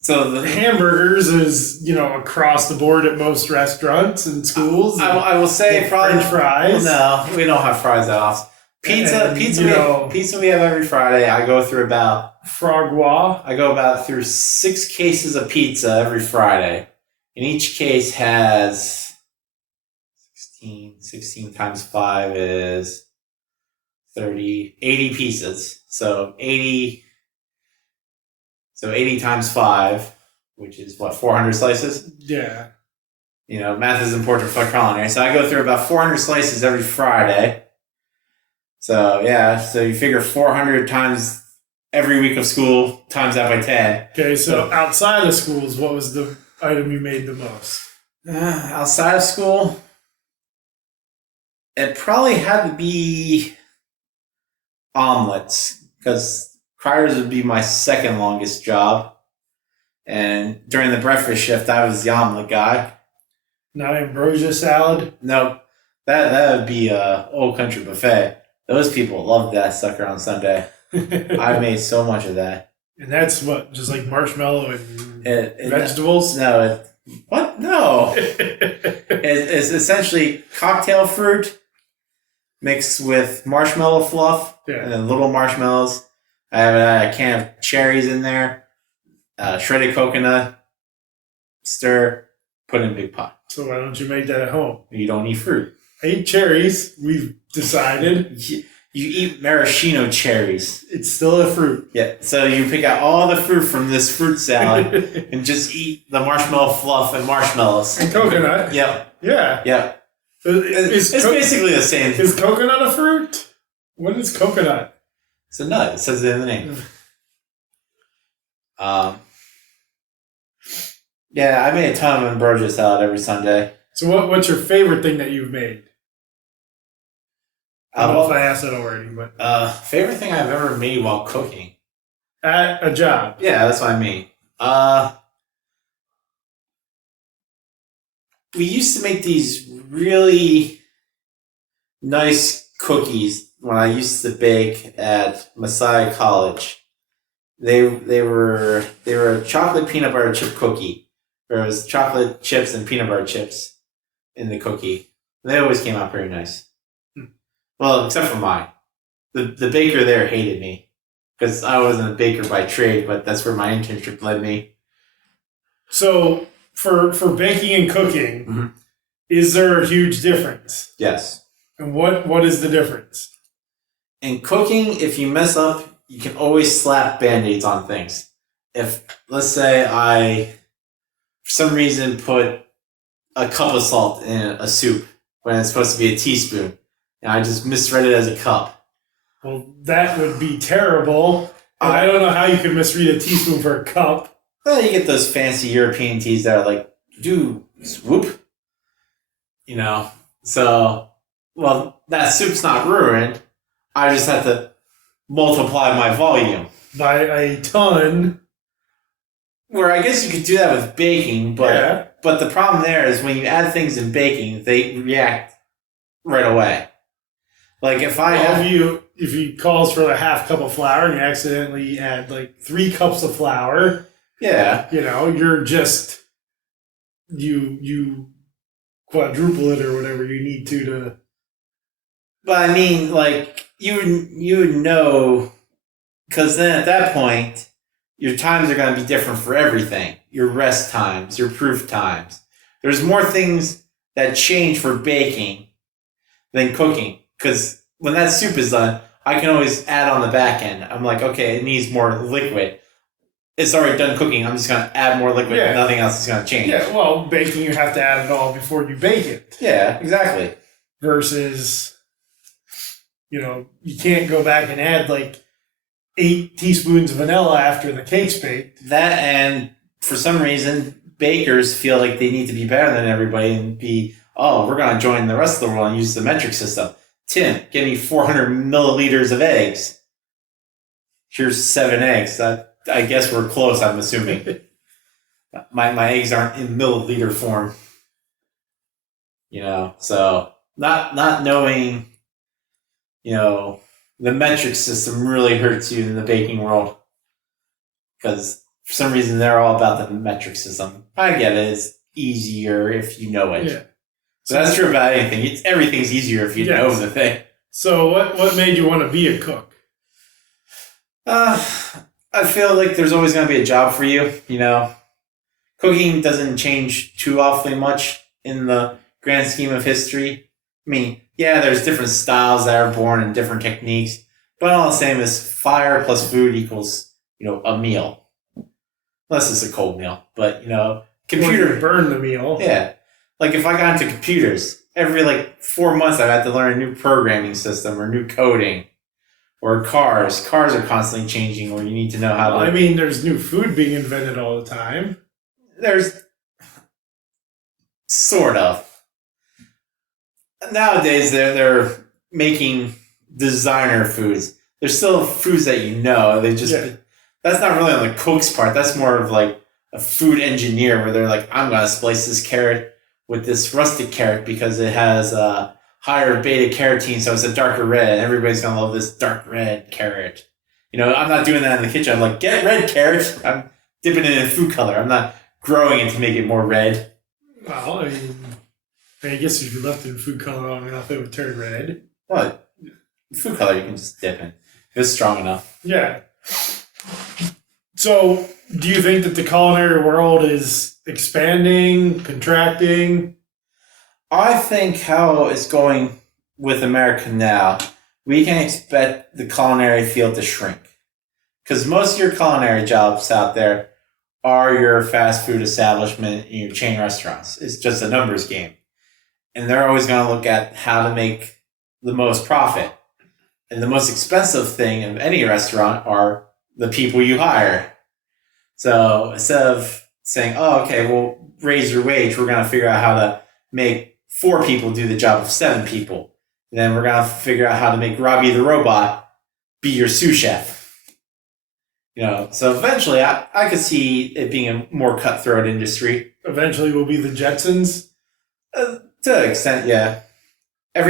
So the hamburgers is, across the board at most restaurants and schools. I will say probably... French fries. Well, no, we don't have fries that often. Pizza we have every Friday. I go through about... Frogwa. I go about through 6 cases of pizza every Friday. And each case has 16 times 5 is 30, 80 pieces. So 80 times 5, which is 400 slices? Yeah. Math is important for culinary. So I go through about 400 slices every Friday. So yeah, so you figure 400 times every week of school, times that by 10. Okay, so outside of schools, what was the item you made the most? Outside of school, it probably had to be omelets, because Cryers would be my second longest job. And during the breakfast shift, I was the omelet guy. Not ambrosia salad? Nope. That would be Old Country Buffet. Those people loved that sucker on Sunday. I made so much of that. And that's what, just like marshmallow and vegetables? No. What? No. It's essentially cocktail fruit mixed with marshmallow fluff and then little marshmallows. I have a can of cherries in there, shredded coconut, stir, put in a big pot. So why don't you make that at home? You don't eat fruit. I eat cherries, we've decided. You eat maraschino cherries. It's still a fruit. Yeah, so you pick out all the fruit from this fruit salad and just eat the marshmallow fluff and marshmallows. And coconut. Yep. Yeah. Yep. It's basically the same. Is coconut a fruit? What is coconut? It's a nut. It says it in the name. Yeah, I made a ton of ambrosia salad every Sunday. So what's your favorite thing that you've made? I don't know if I asked that already, but... favorite thing I've ever made while cooking? At a job. Yeah, that's what I mean. We used to make these really nice cookies when I used to bake at Messiah College. They were a chocolate peanut butter chip cookie. There was chocolate chips and peanut butter chips in the cookie. They always came out pretty nice. Well, except for mine. The baker there hated me because I wasn't a baker by trade, but that's where my internship led me. So for baking and cooking, is there a huge difference? Yes. And what is the difference? In cooking, if you mess up, you can always slap Band-Aids on things. If, let's say, I, for some reason, put a cup of salt in a soup when it's supposed to be a teaspoon, and I just misread it as a cup. Well, that would be terrible. And I don't know how you could misread a teaspoon for a cup. Well, you get those fancy European teas that are like, do swoop. So, well, that soup's not ruined. I just have to multiply my volume. By a ton. Where I guess you could do that with baking, but the problem there is when you add things in baking, they react right away. Like if he calls for a half cup of flour and you accidentally add like 3 cups of flour, you're just you quadruple it or whatever you need to. But I mean, like you would know, because then at that point your times are going to be different for everything. Your rest times, your proof times. There's more things that change for baking than cooking. Because when that soup is done, I can always add on the back end. I'm like, okay, it needs more liquid. It's already done cooking. I'm just going to add more liquid. Yeah. Nothing else is going to change. Yeah, well, baking, you have to add it all before you bake it. Yeah, exactly. Versus, you can't go back and add like 8 teaspoons of vanilla after the cake's baked. That, and for some reason, bakers feel like they need to be better than everybody and be, we're going to join the rest of the world and use the metric system. Tim, give me 400 milliliters of eggs. Here's 7 eggs. I guess we're close, I'm assuming. My eggs aren't in milliliter form. So not knowing, the metric system really hurts you in the baking world. Because for some reason they're all about the metric system. I get it. It's easier if you know it. Yeah. So that's true about anything. Everything's easier if you know the thing. So what made you want to be a cook? I feel like there's always going to be a job for you, Cooking doesn't change too awfully much in the grand scheme of history. I mean, yeah, there's different styles that are born and different techniques, but all the same is fire plus food equals, a meal. Unless it's a cold meal, but, computer... burn the meal. Yeah. Like if I got into computers, every 4 months I had to learn a new programming system or new coding. Or cars. Cars are constantly changing where you need to know how to... I mean, there's new food being invented all the time. There's... Sort of. Nowadays, they're making designer foods. There's still foods that They just... Yeah. That's not really on the cook's part. That's more of a food engineer where they're like, I'm going to splice this carrot with this rustic carrot because it has... higher beta carotene, so it's a darker red. Everybody's gonna love this dark red carrot. I'm not doing that in the kitchen. I'm like, get red carrot. I'm dipping it in food color. I'm not growing it to make it more red. Well, I guess if you left it in food color long enough, it would turn red. What? Food color you can just dip in. If it's strong enough. Yeah. So, do you think that the culinary world is expanding, contracting? I think how it's going with America now, we can expect the culinary field to shrink. Because most of your culinary jobs out there are your fast food establishment and your chain restaurants. It's just a numbers game. And they're always going to look at how to make the most profit. And the most expensive thing of any restaurant are the people you hire. So instead of saying, we'll raise your wage, we're going to figure out how to make 4 people do the job of 7 people. And then we're going to figure out how to make Robbie the robot be your sous chef. So eventually I could see it being a more cutthroat industry. Eventually we'll be the Jetsons? To an extent, yeah. I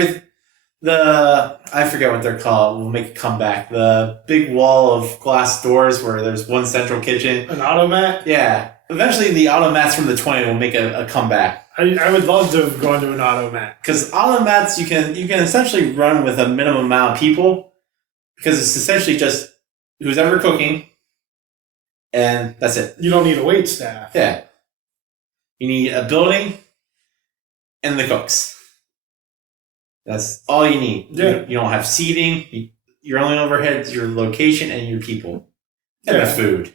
forget what they're called. We'll make a comeback. The big wall of glass doors where there's one central kitchen. An automat? Yeah. Eventually the automats from the 20 will make a comeback. I would love to have gone to an automat. Because automats you can essentially run with a minimum amount of people because it's essentially just who's ever cooking and that's it. You don't need a wait staff. Yeah. You need a building and the cooks. That's all you need. Yeah. You don't have seating. Your only overhead is your location and your people. And the food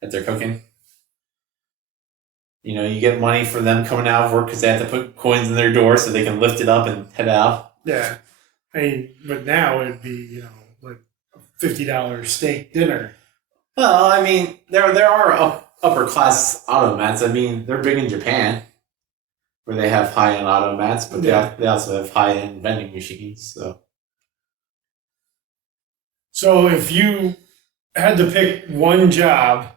that they're cooking. You get money for them coming out of work because they have to put coins in their door so they can lift it up and head out. Yeah. But now it'd be, like a $50 steak dinner. Well, there are upper class automats. They're big in Japan where they have high-end automats, but they also have high-end vending machines. So if you had to pick one job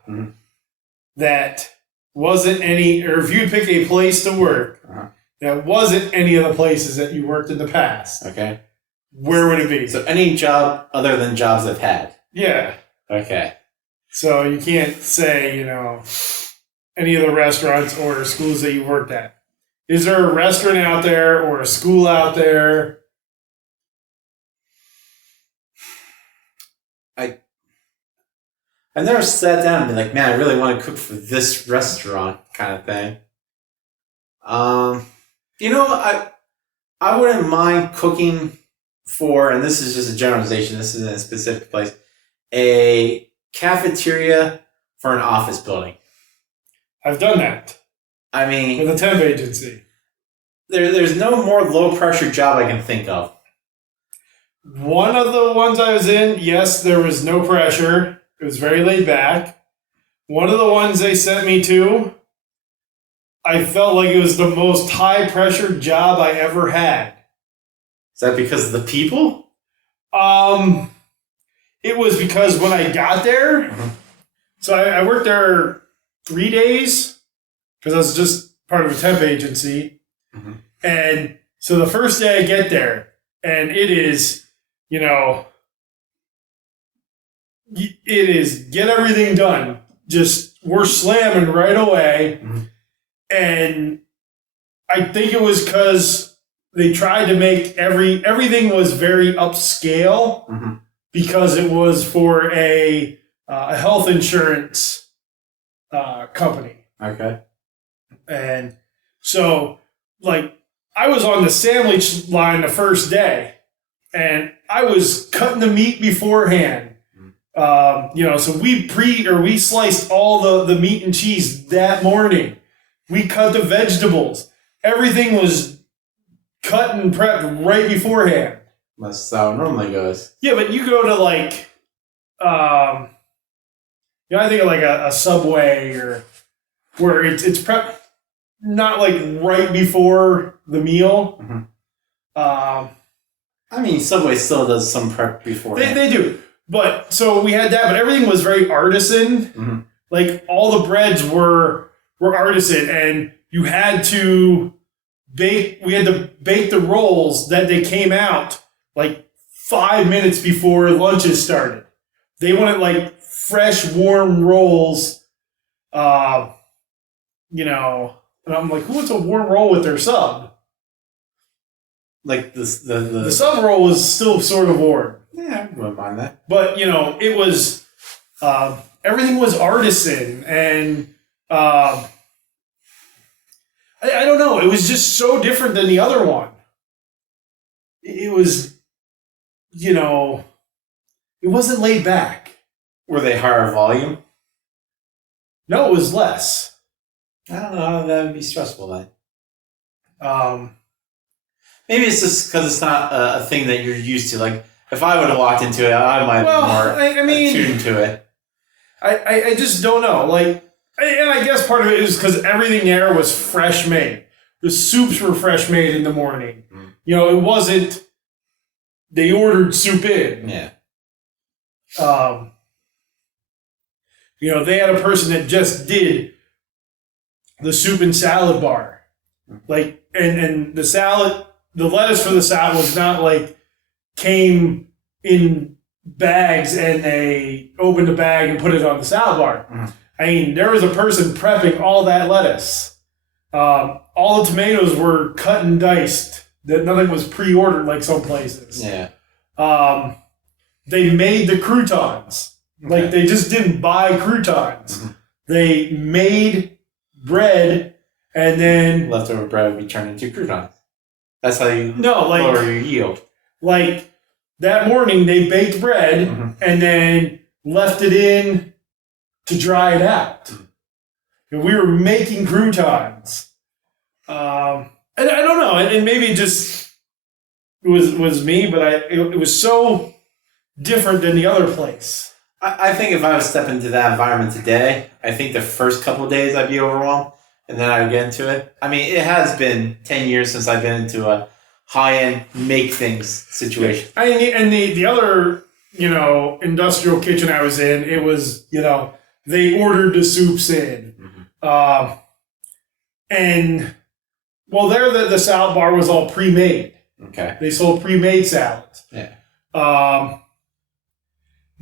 that wasn't or if you pick a place to work that wasn't any of the places that you worked in the past, okay, where would it be? So any job other than jobs I've had. Yeah. Okay. So you can't say, any of the restaurants or schools that you worked at. Is there a restaurant out there or a school out there? I've never sat down and been like, man, I really want to cook for this restaurant kind of thing. I wouldn't mind cooking for, and this is just a generalization, this isn't a specific place, a cafeteria for an office building. I've done that. I mean, with a temp agency. There's no more low pressure job I can think of. One of the ones I was in, yes, there was no pressure. It was very laid back. One of the ones they sent me to, I felt like it was the most high pressure job I ever had. Is that because of the people? It was because when I got there, so I worked there 3 days because I was just part of a temp agency. And so the first day I get there, and it is, it is get everything done. Just we're slamming right away. And I think it was because they tried to make everything was very upscale because it was for a health insurance company. Okay. And so, like, I was on the sandwich line the first day, and I was cutting the meat beforehand. So we sliced all the meat and cheese that morning. We cut the vegetables. Everything was cut and prepped right beforehand. That's how it normally goes. Yeah, but you go to like, I think of like a Subway or where it's prepped not like right before the meal. I mean, Subway still does some prep before. They do. But so we had that, but everything was very artisan. Like all the breads were artisan, and you had to bake. We had to bake the rolls that they came out like 5 minutes before lunches started. They wanted like fresh, warm rolls. And I'm like, who wants a warm roll with their sub? Like the sub roll was still sort of warm. Yeah, I wouldn't mind that. But it was everything was artisan, and I don't know. It was just so different than the other one. It was, it wasn't laid back. Were they higher volume? No, it was less. I don't know. That would be stressful then. Maybe it's just because it's not a thing that you're used to. Like, if I would have walked into it, I might be more attuned to it. I just don't know. Like, and I guess part of it is because everything there was fresh made. The soups were fresh made in the morning. It wasn't, they ordered soup in. Yeah. They had a person that just did the soup and salad bar. Like, and the salad, the lettuce for the salad was not like came in bags and they opened the bag and put it on the salad bar. I mean, there was a person prepping all that lettuce. All the tomatoes were cut and diced. That nothing was pre-ordered like some places. Yeah. They made the croutons. Okay. Like, they just didn't buy croutons. They made bread, and then leftover bread would be turned into croutons. That's how you lower your yield. Like, that morning they baked bread and then left it in to dry it out. And we were making croutons. And I don't know, and maybe it just was me, but it was so different than the other place. I think if I was step into that environment today, I think the first couple of days I'd be overwhelmed, and then I'd get into it. I mean, it has been 10 years since I've been into a high-end make things situation. And the other, industrial kitchen I was in, it was, they ordered the soups in. And, well, there the salad bar was all pre-made. Okay. They sold pre-made salads. Yeah.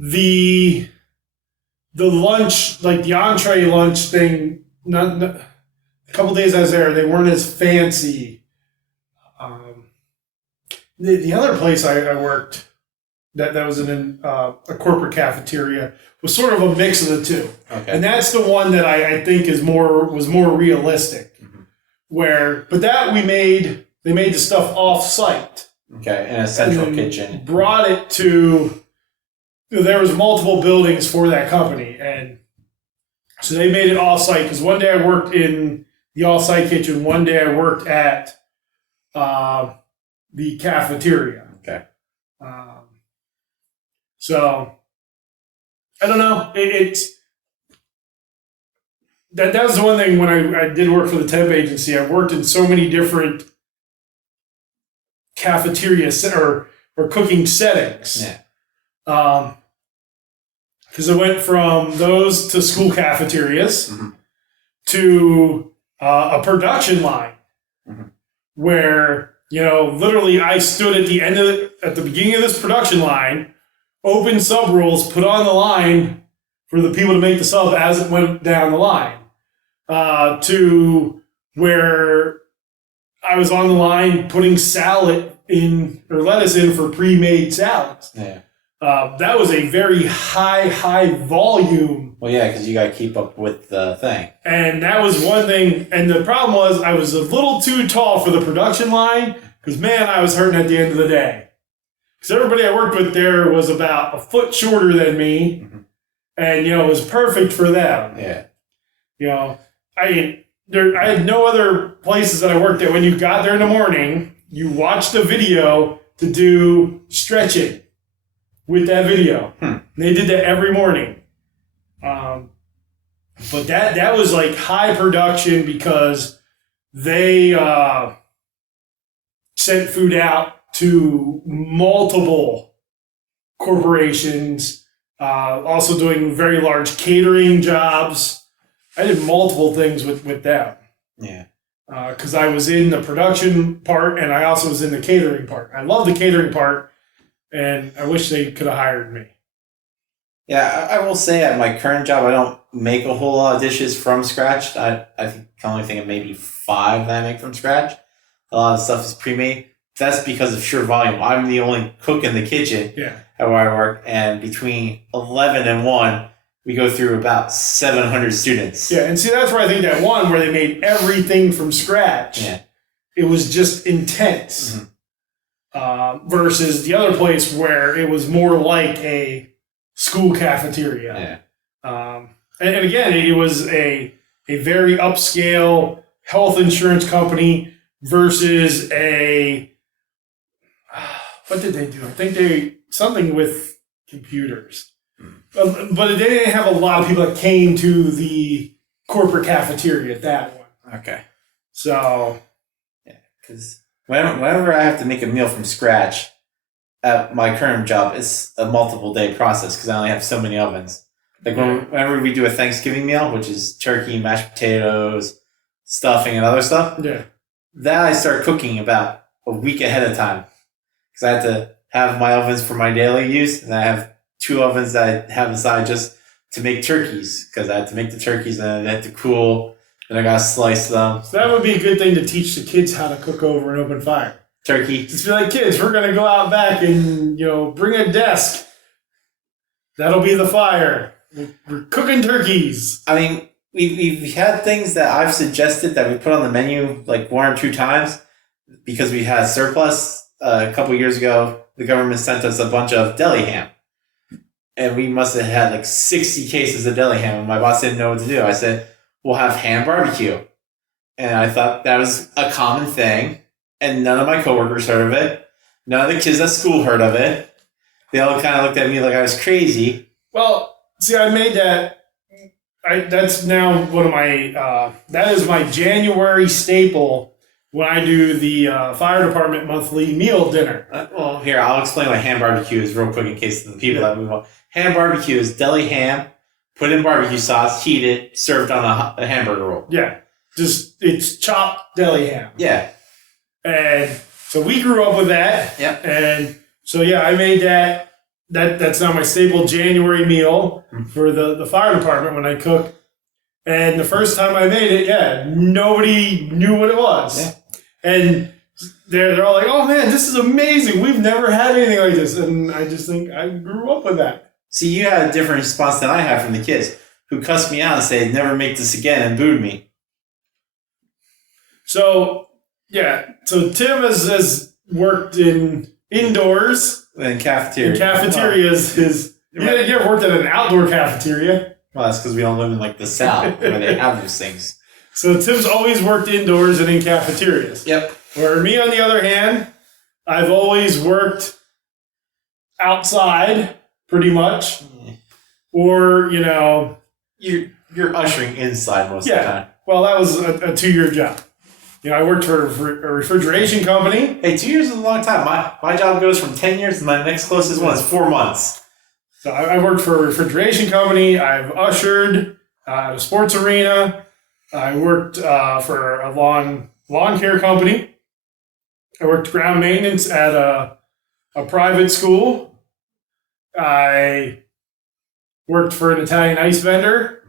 The lunch, like the entree lunch thing, a couple days I was there, they weren't as fancy. The other place I worked, that was in a corporate cafeteria was sort of a mix of the two. Okay. And that's the one that I think was more realistic. But that they made the stuff off-site. Okay, in a central kitchen. Brought it to, there was multiple buildings for that company. And so they made it off-site because one day I worked in the off-site kitchen. One day I worked at the cafeteria. Okay. So I don't know. That was the one thing when I did work for the temp agency. I worked in so many different cafeteria or cooking settings. Yeah. Because I went from those to school cafeterias to a production line where, literally I stood at the beginning of this production line, opened sub rolls, put on the line for the people to make the sub as it went down the line, to where I was on the line putting salad in or lettuce in for pre-made salads. Yeah. That was a very high volume. Well, yeah, because you got to keep up with the thing. And that was one thing. And the problem was I was a little too tall for the production line because, man, I was hurting at the end of the day. Because everybody I worked with there was about a foot shorter than me. And, it was perfect for them. Yeah. I had no other places that I worked at. When you got there in the morning, you watched a video to do stretching with that video. They did that every morning. But that was like high production because they sent food out to multiple corporations, also doing very large catering jobs. I did multiple things with them. Yeah. Because I was in the production part and I also was in the catering part. I love the catering part, and I wish they could have hired me. Yeah, I will say at my current job, I don't make a whole lot of dishes from scratch. I can only think of maybe 5 that I make from scratch. A lot of stuff is pre-made. That's because of sheer volume. I'm the only cook in the kitchen at where I work, and between 11 and 1, we go through about 700 students. Yeah, and see, that's where I think that one where they made everything from scratch, it was just intense. Versus the other place where it was more like a school cafeteria. And again, it was a very upscale health insurance company versus what did they do? I think something with computers. But they didn't have a lot of people that came to the corporate cafeteria at that one. Okay. So. Yeah, because whenever I have to make a meal from scratch at my current job, it's a multiple day process because I only have so many ovens. Like whenever we do a Thanksgiving meal, which is turkey, mashed potatoes, stuffing, and other stuff, that I start cooking about a week ahead of time because I have to have my ovens for my daily use, and I have 2 ovens that I have inside just to make turkeys because I have to make the turkeys and they have to cool, and I gotta slice them. So that would be a good thing to teach the kids how to cook over an open fire. Turkey. Just be like, kids, we're gonna go out back and bring a desk. That'll be the fire. We're cooking turkeys. I mean, we've had things that I've suggested that we put on the menu like 1 or 2 times because we had surplus. A couple years ago, the government sent us a bunch of deli ham. And we must have had like 60 cases of deli ham. And my boss didn't know what to do. I said, we'll have ham barbecue. And I thought that was a common thing. And none of my coworkers heard of it. None of the kids at school heard of it. They all kind of looked at me like I was crazy. Well, see, I made that. That's now one of my. That is my January staple when I do the fire department monthly meal dinner. Well, here, I'll explain what ham barbecue is real quick in case the people that move on. Ham barbecue is deli ham, put in barbecue sauce, heat it, served on a hamburger roll. Yeah. Just, it's chopped deli ham. Yeah. And so we grew up with that. Yep. And so, I made that. That's now my staple January meal for the fire department when I cook. And the first time I made it, nobody knew what it was. Yeah. And they're all like, "Oh man, this is amazing. We've never had anything like this." And I just think I grew up with that. See, you had a different response than I had from the kids who cussed me out and said, "Never make this again," and booed me. So Tim has worked in indoors. In cafeteria. In cafeterias, you ever worked at an outdoor cafeteria? Well, that's because we don't live in like the South where they have those things. So Tim's always worked indoors and in cafeterias. Yep. Where me, on the other hand, I've always worked outside, pretty much. Or, You're ushering inside most of the time. Well, that was a 2-year job. I worked for a refrigeration company. Hey, 2 years is a long time. My job goes from 10 years, and my next closest one is 4 months. So I worked for a refrigeration company. I've ushered at a sports arena. I worked for a lawn care company. I worked ground maintenance at a private school. I worked for an Italian ice vendor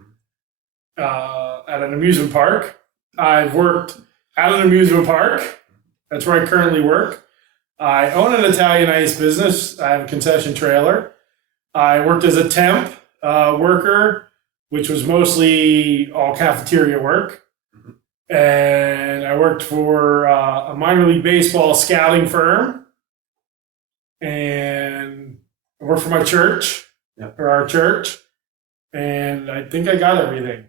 at an amusement park. I've worked at an amusement park. That's where I currently work. I own an Italian ice business. I have a concession trailer. I worked as a temp worker, which was mostly all cafeteria work. And I worked for a minor league baseball scouting firm. And I worked for my church, or our church. And I think I got everything.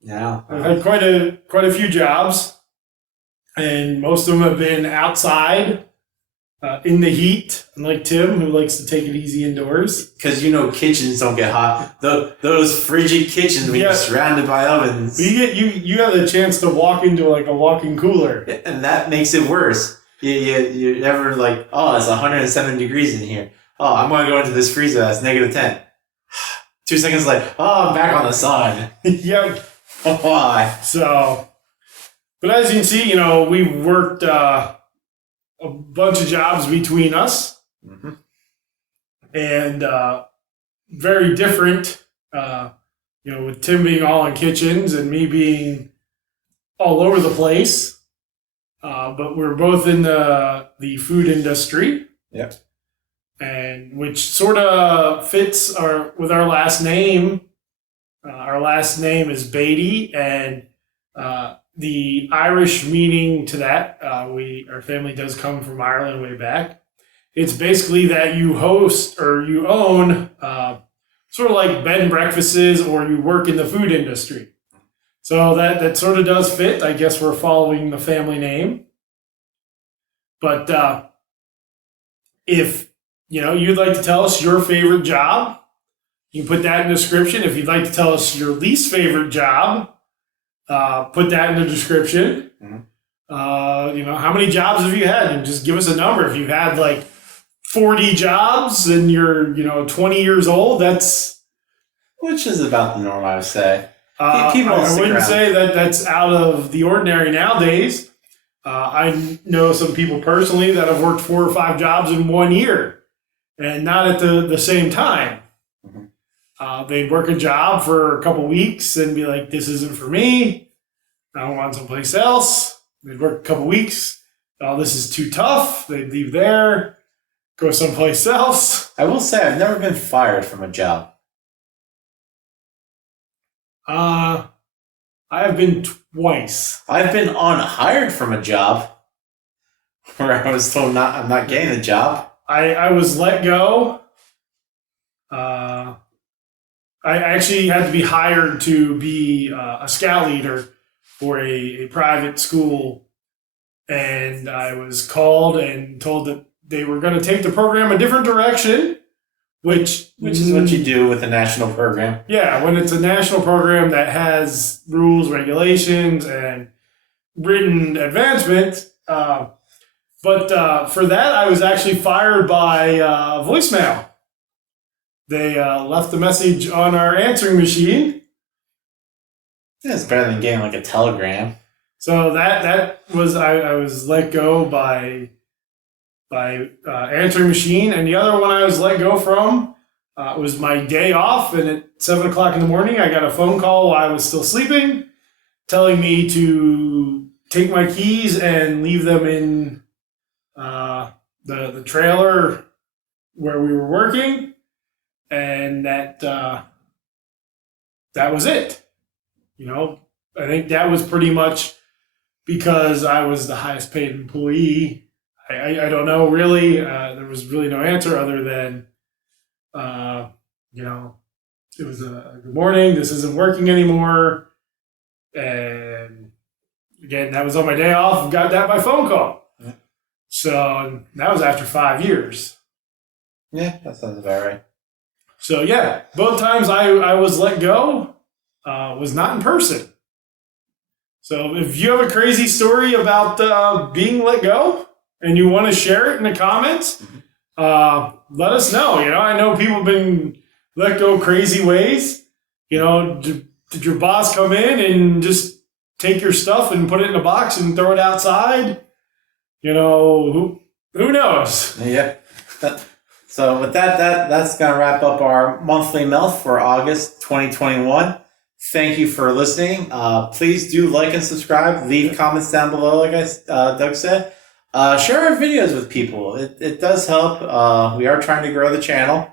Yeah. I've had quite a few jobs. And most of them have been outside, in the heat, unlike Tim, who likes to take it easy indoors. Because kitchens don't get hot. Those frigid kitchens when you're surrounded by ovens. You have the chance to walk into like a walk-in cooler. And that makes it worse. You're never like, oh, it's 107 degrees in here. Oh, I'm going to go into this freezer that's negative 10. 2 seconds later, oh, I'm back on the sun. Yep. Why? So, but as you can see, we worked a bunch of jobs between us. Mm-hmm. And very different, with Tim being all in kitchens and me being all over the place. But we're both in the food industry. Yep. And which sort of fits with our last name. Our last name is Beatty, and the Irish meaning to that, our family does come from Ireland way back. It's basically that you host or you own sort of like bed and breakfasts, or you work in the food industry. So that sort of does fit. I guess we're following the family name. But if you'd like to tell us your favorite job, you can put that in the description. If you'd like to tell us your least favorite job, put that in the description. Mm-hmm. How many jobs have you had? And just give us a number. If you had like 40 jobs and you're 20 years old, which is about the norm, I would say. People I wouldn't say that's out of the ordinary nowadays. I know some people personally that have worked 4 or 5 jobs in 1 year, and not at the same time. Mm-hmm. They'd work a job for a couple weeks and be like, "This isn't for me. I want someplace else." They'd work a couple weeks. "Oh, this is too tough." They'd leave there, go someplace else. I will say I've never been fired from a job. I have been twice. I've been unhired from a job where I was told I'm not getting the job. I was let go. I actually had to be hired to be a scout leader for a private school. And I was called and told that they were going to take the program a different direction. Which is what you do with a national program. Yeah, when it's a national program that has rules, regulations, and written advancement. But for that, I was actually fired by voicemail. They left the message on our answering machine. Yeah, it's better than getting like a telegram. So that was I was let go by answering machine, and the other one I was let go from was my day off, and at 7 o'clock in the morning I got a phone call while I was still sleeping telling me to take my keys and leave them in the trailer where we were working, and that was it. You know, I think that was pretty much because I was the highest paid employee. I don't know really. There was really no answer other than, you know, it was a good morning. This isn't working anymore. And again, that was on my day off. Got that by phone call. Yeah. So that was after 5 years. Yeah, that sounds about right. So yeah, both times I was let go was not in person. So if you have a crazy story about being let go and you want to share it in the comments, let us know. You know, I know people have been let go crazy ways. You know, did your boss come in and just take your stuff and put it in a box and throw it outside? You know, who knows? Yeah. So with that's going to wrap up our monthly MILF for August 2021. Thank you for listening. Please do like and subscribe. Leave comments down below, like Doug said. Share our videos with people. It does help. We are trying to grow the channel.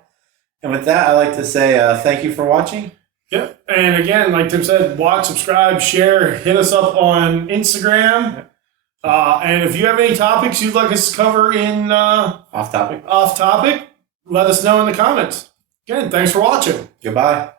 And with that, I'd like to say thank you for watching. Yep. And again, like Tim said, watch, subscribe, share, hit us up on Instagram. Yep. And if you have any topics you'd like us to cover in off topic, let us know in the comments. Again, thanks for watching. Goodbye.